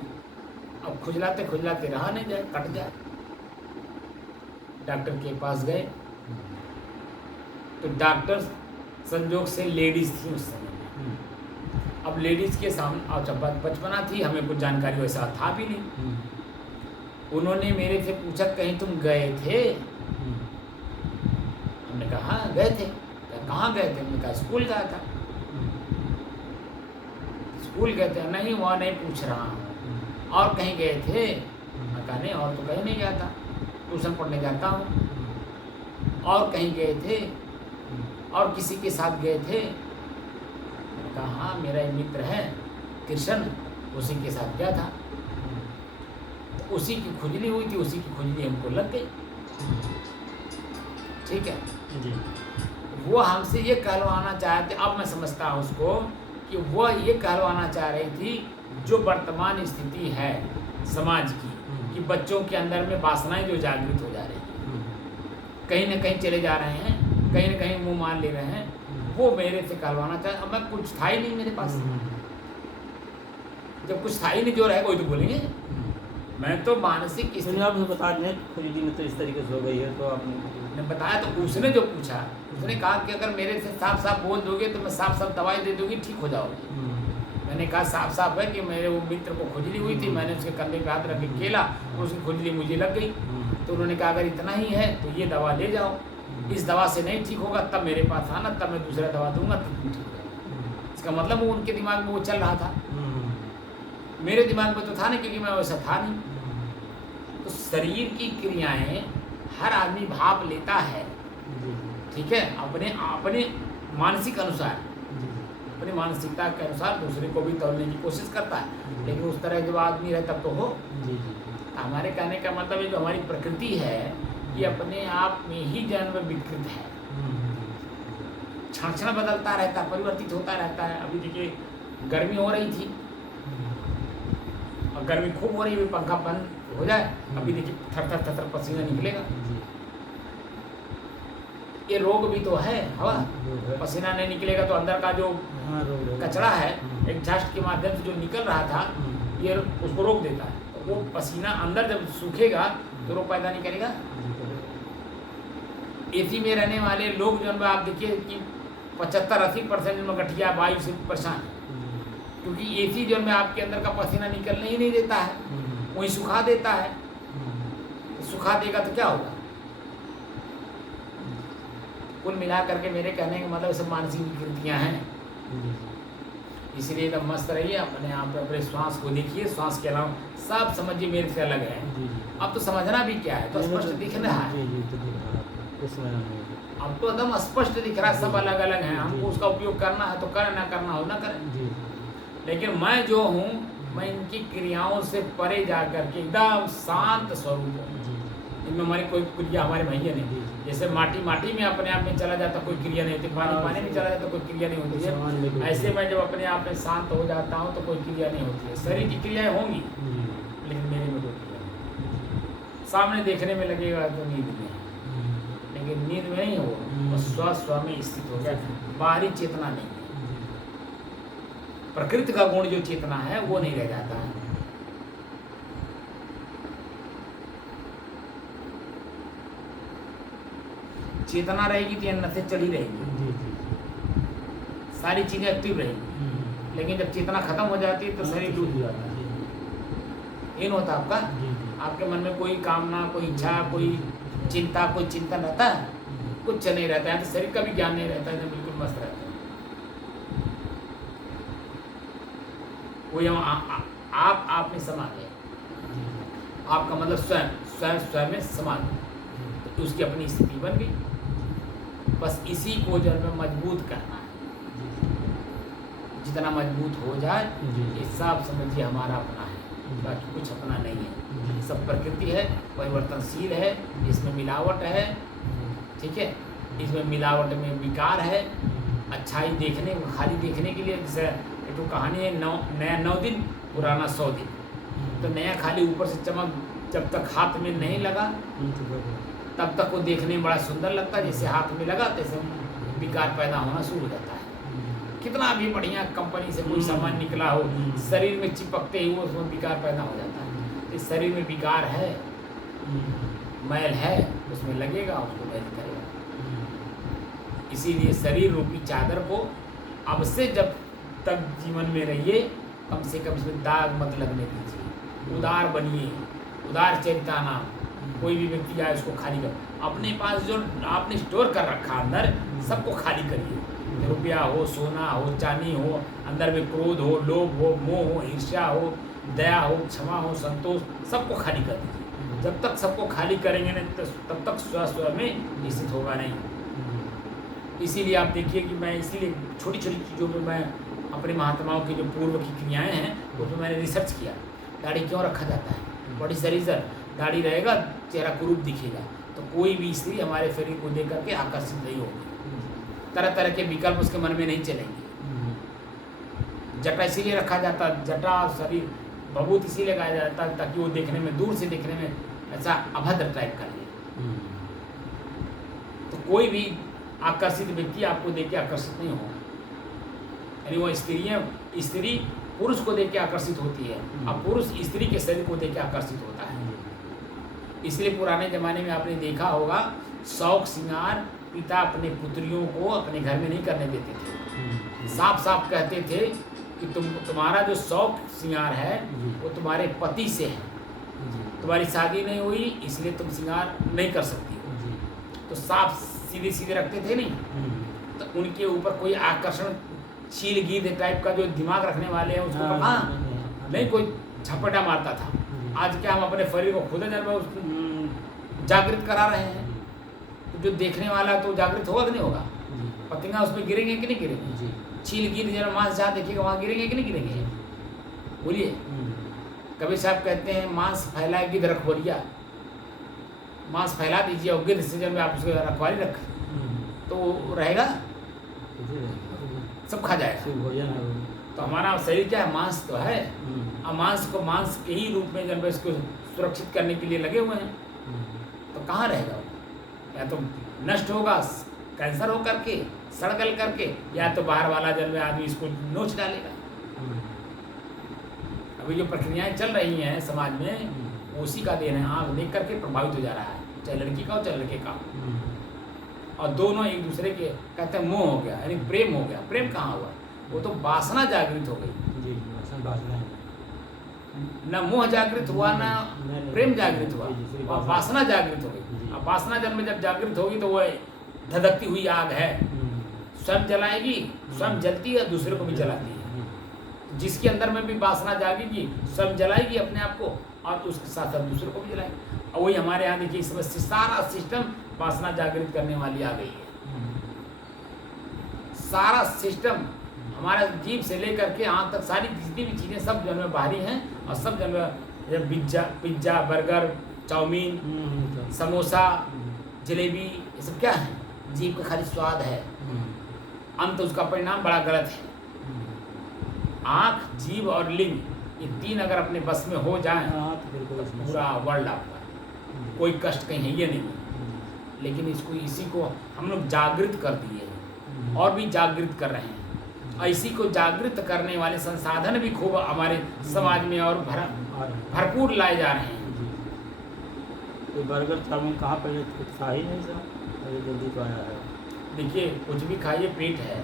अब खुजलाते खुजलाते रहा नहीं जाए, कट जाए। डॉक्टर के पास गए तो डॉक्टर संजोग से लेडीज़ थी उस समय। अब लेडीज़ के सामने, और जब बचपना थी, हमें कुछ जानकारी वैसा था भी नहीं। उन्होंने मेरे से पूछा, कहीं तुम गए थे? हमने कहा हाँ गए थे। कहाँ गए थे? हमने कहा स्कूल गया था। स्कूल गए थे? नहीं वहाँ नहीं पूछ रहा हूँ, और कहीं गए थे? मैं कहा नहीं और तो कहीं नहीं गया था, ट्यूशन पढ़ने जाता हूँ। और कहीं गए थे? और किसी के साथ गए थे? मैंने कहा हाँ मेरा एक मित्र है कृष्ण, उसी के साथ गया था। तो उसी की खुजली हुई थी, उसी की खुजली हमको लग गई। ठीक है जी। वो हमसे ये कहलवाना चाहते, अब मैं समझता हूँ उसको, कि वो ये कहलवाना चाह रही थी जो वर्तमान स्थिति है समाज की, कि बच्चों के अंदर में वासनाएं जो जागृत हो जा रही हैं, कहीं ना कहीं चले जा रहे हैं, कहीं ना कहीं मुंह मान ले रहे हैं, वो मेरे से कहलवाना चाहे। अब मैं कुछ था ही नहीं मेरे पास, जब कुछ था ही नहीं, जो रहेगा वही तो बोलेंगे। मैं तो मानसिक स्थिति, आप बता दें खुजली में तो इस तरीके से हो गई है, तो आपने बताया। तो उसने जो पूछा, उसने कहा कि अगर मेरे से साफ साफ बोल दोगे तो मैं साफ साफ दवाई दे दूंगी, ठीक हो जाओगे। मैंने कहा साफ साफ है कि मेरे वो मित्र को खुजली हुई थी, मैंने उसके कंधे पे हाथ रख के खेला, उसकी खुजली मुझे लग गई। तो उन्होंने कहा अगर इतना ही है तो ये दवा ले जाओ, इस दवा से नहीं ठीक होगा तब मेरे पास आना, तब मैं दूसरा दवा दूंगा तब तुम ठीक हो जाओगे। इसका मतलब वो उनके दिमाग में वो चल रहा था, मेरे दिमाग में तो था नहीं, क्योंकि मैं वैसा था नहीं। तो शरीर की क्रियाएं हर आदमी भाप लेता है, ठीक है, अपने अपने मानसिक अनुसार, अपनी मानसिकता के अनुसार दूसरे को भी तोड़ने की कोशिश करता है। लेकिन उस तरह जब आदमी रहे तब तो हो। हमारे कहने का मतलब है जो हमारी प्रकृति है ये अपने आप में ही जन्म विकृत है, क्षण क्षण बदलता रहता है, परिवर्तित होता रहता है। अभी देखिए गर्मी हो रही थी और गर्मी खूब हो रही है, पंखा बंद हो जाए, अभी देखिए थर थर थर थर पसीना निकलेगा। ये रोग भी तो है, हवा पसीना नहीं निकलेगा तो अंदर का जो कचरा है एग्जॉस्ट के माध्यम से जो निकल रहा था ये उसको रोक देता है। तो वो पसीना अंदर जब सूखेगा तो रोग पैदा नहीं करेगा। एसी में रहने वाले लोग जो है आप देखिए कि 75-80% में गठिया वायु से परेशान है, क्योंकि एसी जो है आपके अंदर का पसीना निकलने ही नहीं देता है, वही सुखा देता है। तो सुखा देगा तो क्या होगा? कुल मिला करके मेरे कहने का मतलब सब मानसिक विकृतियाँ हैं। इसलिए एकदम मस्त रहिए, अपने आप पे अपने श्वास को देखिए, श्वास के अलावा सब समझिए मेरे से अलग है। जी जी। अब तो समझना भी क्या है, तो स्पष्ट दिख रहा है। जी जी, तो दिख रहा है आपको, कुछ समझ नहीं है। अब तो एकदम स्पष्ट दिख रहा है, सब जी। अलग अलग हैं। हमको जी। उसका उपयोग करना है तो करें, ना करना हो ना करें। जी लेकिन मैं जो हूँ, मैं इनकी क्रियाओं से परे जा करके एकदम शांत स्वरूप हूँ। जी इनमें हमारी कोई क्रिया हमारे भैया नहीं। जी। जैसे माटी माटी में अपने आप में चला जाता, कोई क्रिया नहीं होती। पानी पानी में चला जाता, कोई क्रिया नहीं होती सामान में है। कोई ऐसे क्रिया। मैं जब अपने आप में शांत हो जाता हूँ तो कोई क्रिया नहीं होती है। शरीर की क्रियाएं होंगी, जी। लेकिन मेरे में कोई क्रिया नहीं। सामने देखने में लगेगा तो नींद में है, लेकिन नींद में नहीं हो, वो स्व में स्थित हो गया। बाहरी चेतना नहीं है, प्रकृति का गुण जो चेतना है वो नहीं रह जाता है। चेतना रहेगी तो अन्य से चली रहेगी, जी जी। सारी चीजें एक्टिव रहेगी। लेकिन जब चेतना खत्म हो जाती है तो शरीर डूब जाता है। ये नहीं होता आपका, जी जी। आपके मन में कोई कामना, कोई इच्छा, कोई चिंता, कोई चिंतन रहता है? कुछ नहीं रहता है। तो शरीर का भी ज्ञान नहीं रहता है, तो बिल्कुल मस्त रहता है। कोई आप में समा गए, आपका मतलब स्वयं स्वयं स्वयं में समा गए, तो उसकी अपनी स्थिति बन गई। बस इसी को जो है मजबूत करना है। जितना मजबूत हो जाए, ये सब समझिए हमारा अपना है, बाकी कुछ अपना नहीं है। सब प्रकृति है, परिवर्तनशील है, इसमें मिलावट है, ठीक है। इसमें मिलावट में विकार है। अच्छाई देखने को, खाली देखने के लिए, जैसे एक तो कहानी है, नया 9 दिन, पुराना 100 दिन। तो नया खाली ऊपर से चमक जब तक हाथ में नहीं लगा तब तक वो देखने में बड़ा सुंदर लगता है। जैसे हाथ में लगा तैसे विकार पैदा होना शुरू हो जाता है। कितना भी बढ़िया कंपनी से कोई सामान निकला हो, शरीर में चिपकते ही वो उसमें विकार पैदा हो जाता है। इस शरीर में विकार है, मैल है, उसमें लगेगा, उसको मैल करेगा। इसीलिए शरीर रूपी चादर को अब से जब तक जीवन में रहिए, कम से कम इसमें दाग मत लगने दीजिए। उदार बनिए, उदार चरिता नाम। कोई भी व्यक्ति आए उसको खाली कर, अपने पास जो आपने स्टोर कर रखा अंदर, सबको खाली करिए। रुपया हो, सोना हो, चांदी हो, अंदर में क्रोध हो, लोभ हो, मोह हो, ईर्ष्या हो, दया हो, क्षमा हो, संतोष, सबको खाली कर दीजिए। जब तक सबको खाली करेंगे नहीं तो तब तक स्वयं में स्थित होगा नहीं। इसीलिए आप देखिए कि मैं इसीलिए छोटी छोटी चीज़ों में मैं अपने महात्माओं की जो पूर्व की क्रियाएँ हैं उसमें मैंने रिसर्च किया। दाढ़ी क्यों रखा जाता है? बड़ी सरीजर दाढ़ी रहेगा, चेहरा कुरूप दिखेगा, तो कोई भी स्त्री हमारे शरीर को देख करके आकर्षित नहीं होगी। तरह तरह के विकल्प उसके मन में नहीं चलेंगे। जटा इसीलिए रखा जाता, जटा शरीर भभूत इसीलिए लगाया जाता ताकि वो देखने में, दूर से देखने में ऐसा अभद्र टाइप का लगे। तो कोई भी आकर्षित व्यक्ति आपको देख के आकर्षित नहीं होगा। यानी वो स्त्री पुरुष को देख के आकर्षित होती है, और पुरुष स्त्री के शरीर को देख के आकर्षित होता है। इसलिए पुराने ज़माने में आपने देखा होगा, शौक श्रृंगार पिता अपने पुत्रियों को अपने घर में नहीं करने देते थे। साफ साफ कहते थे कि तुम्हारा जो शौक श्रृंगार है वो तुम्हारे पति से है, तुम्हारी शादी नहीं हुई इसलिए तुम श्रृंगार नहीं कर सकती हो। तो साफ सीधे सीधे रखते थे नहीं। तो उनके ऊपर कोई आकर्षणशील गिद्ध टाइप का जो दिमाग रखने वाले हैं उसको कहाँ नहीं कोई झपटा मारता था। आज क्या हम अपने शरीर को खुद जागृत करा रहे हैं, तो जो देखने वाला तो जागृत होगा कि नहीं होगा? पतंगा उसमें गिरेंगे कि नहीं गिरेंगे? चील गिद्ध जरा मांस जहाँ देखिएगा वहाँ गिरेंगे कि नहीं गिरेंगे? बोलिए। कबीर साहब कहते हैं मांस फैलाए गिद्ध रखवालिया, मांस फैला दीजिए और गिद्ध से जब आप उसको रखवाली रख तो वो रहेगा, सब खा जाएगा। तो हमारा शरीर क्या है? मांस तो है, और मांस को मांस के ही रूप में जब इसको सुरक्षित करने के लिए लगे हुए हैं, तो कहाँ रहेगा? या तो नष्ट होगा कैंसर हो करके, सड़गल करके, या तो बाहर वाला जल में आदमी इसको नोच डालेगा। अभी जो प्रक्रियाएं चल रही हैं समाज में, उसी का देन है। आँख देख करके प्रभावित हो जा रहा है, चाहे लड़की का हो चाहे लड़के का हो। और दोनों एक दूसरे के कहते हैं मोह हो गया, यानी प्रेम हो गया। प्रेम कहाँ हुआ? वो तो वासना जागृत हो गई। न मोह जागृत हुआ, न प्रेम जागृत हुआ, और वासना जागृत हो गई। अब वासना जब जागृत होगी तो वह धधकती हुई आग है, स्वयं जलाएगी, स्वयं जलती है, दूसरे को भी जलाती है। जिसके अंदर में भी वासना जागेगी, स्वयं जलाएगी अपने आप को और उसके साथ साथ दूसरे को भी जलाएगी। और वही हमारे यहाँ देखिए, इस समय सारा सिस्टम वासना जागृत करने वाली आ गई है। सारा सिस्टम हमारा जीभ से लेकर के आँख तक सारी जितनी भी चीज़ें सब जो है बाहरी हैं, और सब जो है pizza, burger, chowmein, samosa, jalebi, ये सब क्या है? जीभ का खाली स्वाद है। अंत उसका परिणाम बड़ा गलत है। आँख, जीभ और लिंग, ये तीन अगर अपने बस में हो जाएं तो पूरा वर्ल्ड आपका, कोई कष्ट कहीं है ये नहीं। लेकिन इसी को हम लोग जागृत कर दिए और भी जागृत कर रहे हैं। इसी को जागृत करने वाले संसाधन भी खूब हमारे समाज में और भरपूर लाए जा रहे हैं। तो बर्गर, चाउमीन कहाँ पहले कुछ खा ही नहीं सर, अरे जल्दी तो आया है। देखिए, कुछ भी खाइए, पेट है।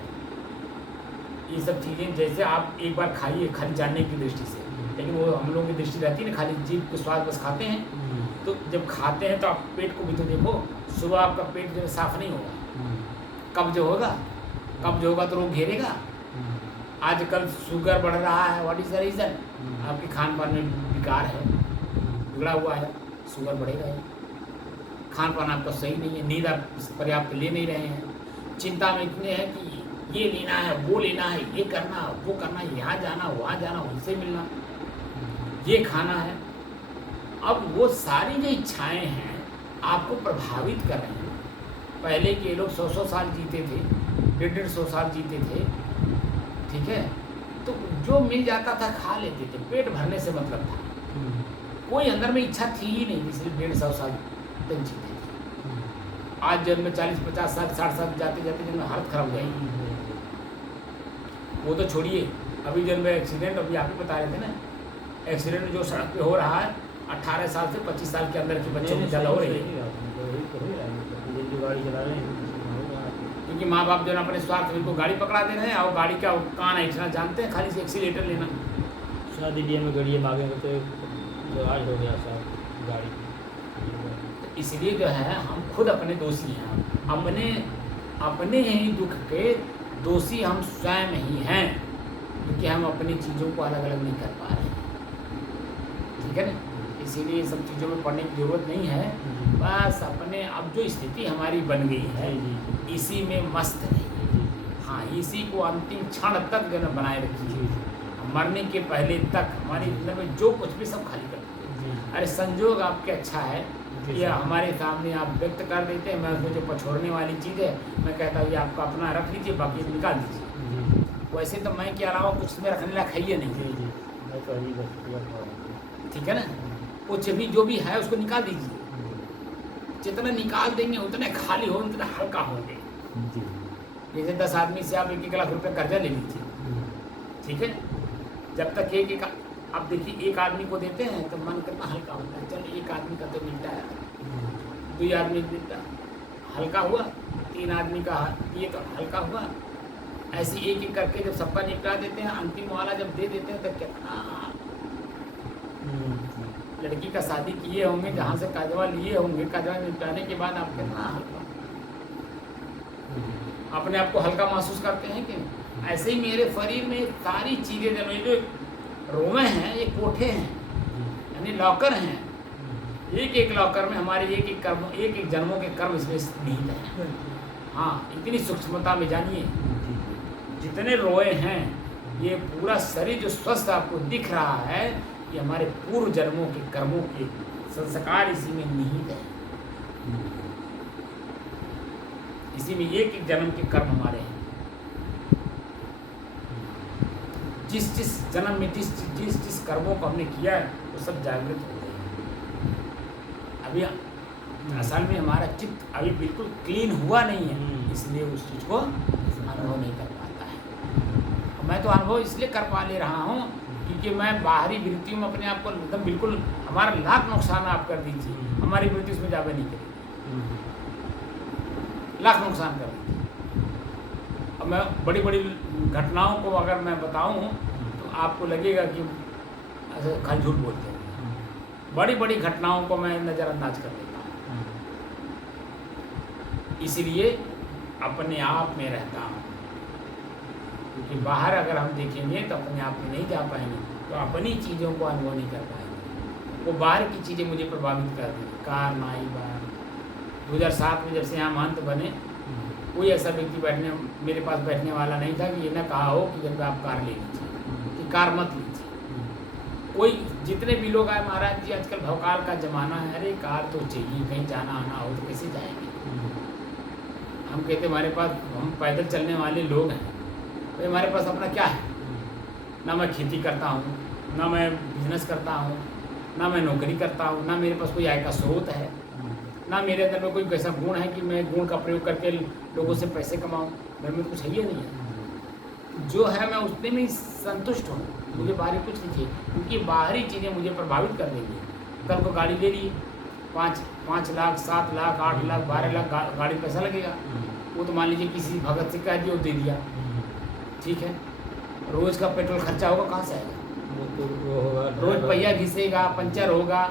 ये सब चीज़ें जैसे आप एक बार खाइए खाली जानने की दृष्टि से, लेकिन वो हम लोगों की दृष्टि रहती है ना, खाली जीभ के स्वाद बस खाते हैं। तो जब खाते हैं तो आप पेट को भी तो देखो। सुबह आपका पेट जो साफ नहीं होगा, कब्ज होगा तो रोग घेरेगा। आजकल शुगर बढ़ रहा है, व्हाट इज द रीज़न? आपके खान पान में विकार है, बिगड़ा हुआ है, शुगर बढ़ेगा ही। खान पान आपका सही नहीं है, नींद आप पर्याप्त ले नहीं रहे हैं, चिंता में इतने हैं कि ये लेना है, वो लेना है, ये करना, वो करना, यहाँ जाना, वहाँ जाना, उनसे मिलना, ये खाना है। अब वो सारी जो इच्छाएं हैं आपको प्रभावित कर रही हैं। पहले के लोग 100-100 साल जीते थे, 150-150 साल जीते थे, ठीक है? तो जो मिल जाता था खा लेते थे, पेट भरने से मतलब था, कोई अंदर में इच्छा थी ही नहीं, इसलिए 150-100 साल तक जीते थे। आज जन्म में 40-50 साल, 60 साल जाते जाते जन्म हालत खराब हो जाएगी। वो तो छोड़िए, अभी जन्म में एक्सीडेंट, अभी आप ही बता रहे थे ना, एक्सीडेंट जो सड़क पे हो रहा है 18 साल से 25 साल के अंदर के बच्चों की ज़्यादा हो रही है। क्योंकि माँ बाप जो है अपने स्वार्थ में उनको गाड़ी पकड़ा दे रहे हैं, और गाड़ी का कान ऐठना जानते हैं, खाली से एक्सीलेटर लेना। शादी ब्याह में गाड़ी मांगेंगे तो रिवाज हो गया साहब गाड़ी। इसलिए जो है हम खुद अपने दोषी हैं, अपने ही दुख के दोषी हम स्वयं ही हैं, क्योंकि हम अपनी चीज़ों को अलग अलग नहीं कर पा रहे हैं, ठीक है ना? इसीलिए सब चीज़ों में पढ़ने की ज़रूरत नहीं है। बस अपने अब जो स्थिति हमारी बन गई है इसी में मस्त रहिए। हाँ, इसी को अंतिम क्षण तक जो है बनाए रखिए। मरने के पहले तक हमारे अंदर में जो कुछ भी सब खाली कर दीजिए। अरे संजोग आपके अच्छा है, ये हमारे सामने आप व्यक्त कर देते हैं, मैं उसमें जो पछोड़ने वाली चीज़ है मैं कहता हूँ ये आपका अपना रख लीजिए, बाकी निकाल दीजिए। वैसे तो मैं के अलावा कुछ में रखने लायक है ही नहीं, ठीक है ना? कुछ भी जो भी है उसको निकाल दीजिए। जितना निकाल देंगे उतने खाली हो, उतना हल्का होंगे। जैसे 10 आदमी से आप 1-1 लाख रुपये कर्जा ले लीजिए, ठीक है? जब तक एक आप देखिए, एक आदमी को देते हैं तो मन कितना हल्का होता है। चलो एक आदमी का तो मिलता है, 2 आदमी मिलता हल्का हुआ, 3 आदमी का ये तो हल्का हुआ। ऐसे एक एक करके जब सबका निपटा देते हैं, अंतिम वाला जब दे देते हैं तो कितना, लड़की का शादी किए होंगे, जहाँ से कर्जवा लिए होंगे, कर्जवा निपटाने के बाद आप कितना हल्का, अपने आप को हल्का महसूस करते हैं कि ऐसे ही मेरे शरीर में सारी चीज़ें जो रोमे हैं ये कोठे हैं, यानी लॉकर हैं। एक एक लॉकर में हमारे एक एक कर्म, एक एक जन्मों के कर्म इसमें निहित हैं। हाँ, इतनी सूक्ष्मता में जानिए, जितने रोए हैं, ये पूरा शरीर जो स्वस्थ आपको दिख रहा है, ये हमारे पूर्व जन्मों के कर्मों के संस्कार इसी में निहित है। इसी में एक एक जन्म के कर्म हमारे हैं। जिस जिस जन्म में जिस जिस कर्मों को हमने किया है वो सब जागृत हो गए हैं। अभी असल में हमारा चित्त अभी बिल्कुल क्लीन हुआ नहीं है, इसलिए उस चीज़ को अनुभव नहीं कर पाता है। मैं तो अनुभव इसलिए कर पा ले रहा हूँ क्योंकि मैं बाहरी वृत्तियों में अपने आप को एकदम बिल्कुल, हमारा लाख नुकसान आप कर दीजिए, हमारी वृत्ति उसमें जावे नहीं करेगी, लाख नुकसान कर दीजिए। अब मैं बड़ी बड़ी घटनाओं को अगर मैं बताऊं तो आपको लगेगा कि ऐसे खाली झूठ बोलते हैं। बड़ी बड़ी घटनाओं को मैं नज़रअंदाज कर देता हूँ, इसीलिए अपने आप में रहता हूँ। क्योंकि बाहर अगर हम देखेंगे तो अपने आप में नहीं जा पाएंगे, तो अपनी चीज़ों को अनुभव नहीं कर पाएंगे। वो बाहर की चीज़ें मुझे प्रभावित कर दी, कार नाई बार 2007 में जब से यहाँ महंत बने, कोई ऐसा व्यक्ति मेरे पास बैठने वाला नहीं था कि ये ना कहा हो कि जब आप कार ले लीजिए, कि कार मत लीजिए। कोई जितने भी लोग आए, महाराज जी आजकल भवकाल का ज़माना है, अरे कार तो चाहिए, कहीं जाना आना हो तो कैसे जाएंगे। हम कहते हमारे पास, हम पैदल चलने वाले लोग हैं, तो हमारे पास अपना क्या है, ना मैं खेती करता हूँ, ना मैं बिजनेस करता हूँ, ना मैं नौकरी करता हूँ, ना मेरे पास कोई आय का स्रोत है, ना मेरे अंदर में कोई ऐसा गुण है कि मैं गुण का प्रयोग करके लोगों से पैसे कमाऊँ। मेरे में कुछ है ही नहीं है, जो है मैं उतने में ही संतुष्ट हूँ, मुझे बाहरी कुछ नहीं चाहिए, क्योंकि बाहरी चीज़ें मुझे प्रभावित कर देंगी। कल को गाड़ी ले ली, 5 लाख 7 लाख 8 लाख 12 लाख गाड़ी पैसा लगेगा, वो तो मान लीजिए किसी भगत से कह दिया वो दे दिया, ठीक है, रोज़ का पेट्रोल खर्चा होगा, कहाँ से आएगा, वो होगा रोज़ पहिया घिसेगा, पंचर होगा,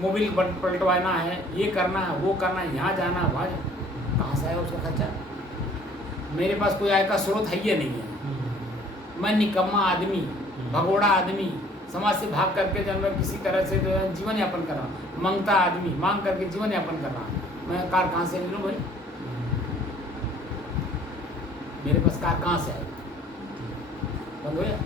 मोबिल पलटवाना है, ये करना है, वो करना है, यहाँ जाना है, वहाँ जाना, कहाँ से आएगा उसका खर्चा। मेरे पास कोई आय का स्रोत है ही नहीं है, मैं निकम्मा आदमी, भगोड़ा आदमी, समाज से भाग करके जब मैं किसी तरह से जो है जीवन यापन कर रहा हूँ, मांगता आदमी, मांग करके जीवन यापन कर रहा हूँ, मैं कार कहाँ से ले लूँ भाई, मेरे पास कार कहाँ से आएगी, बंद हो गया।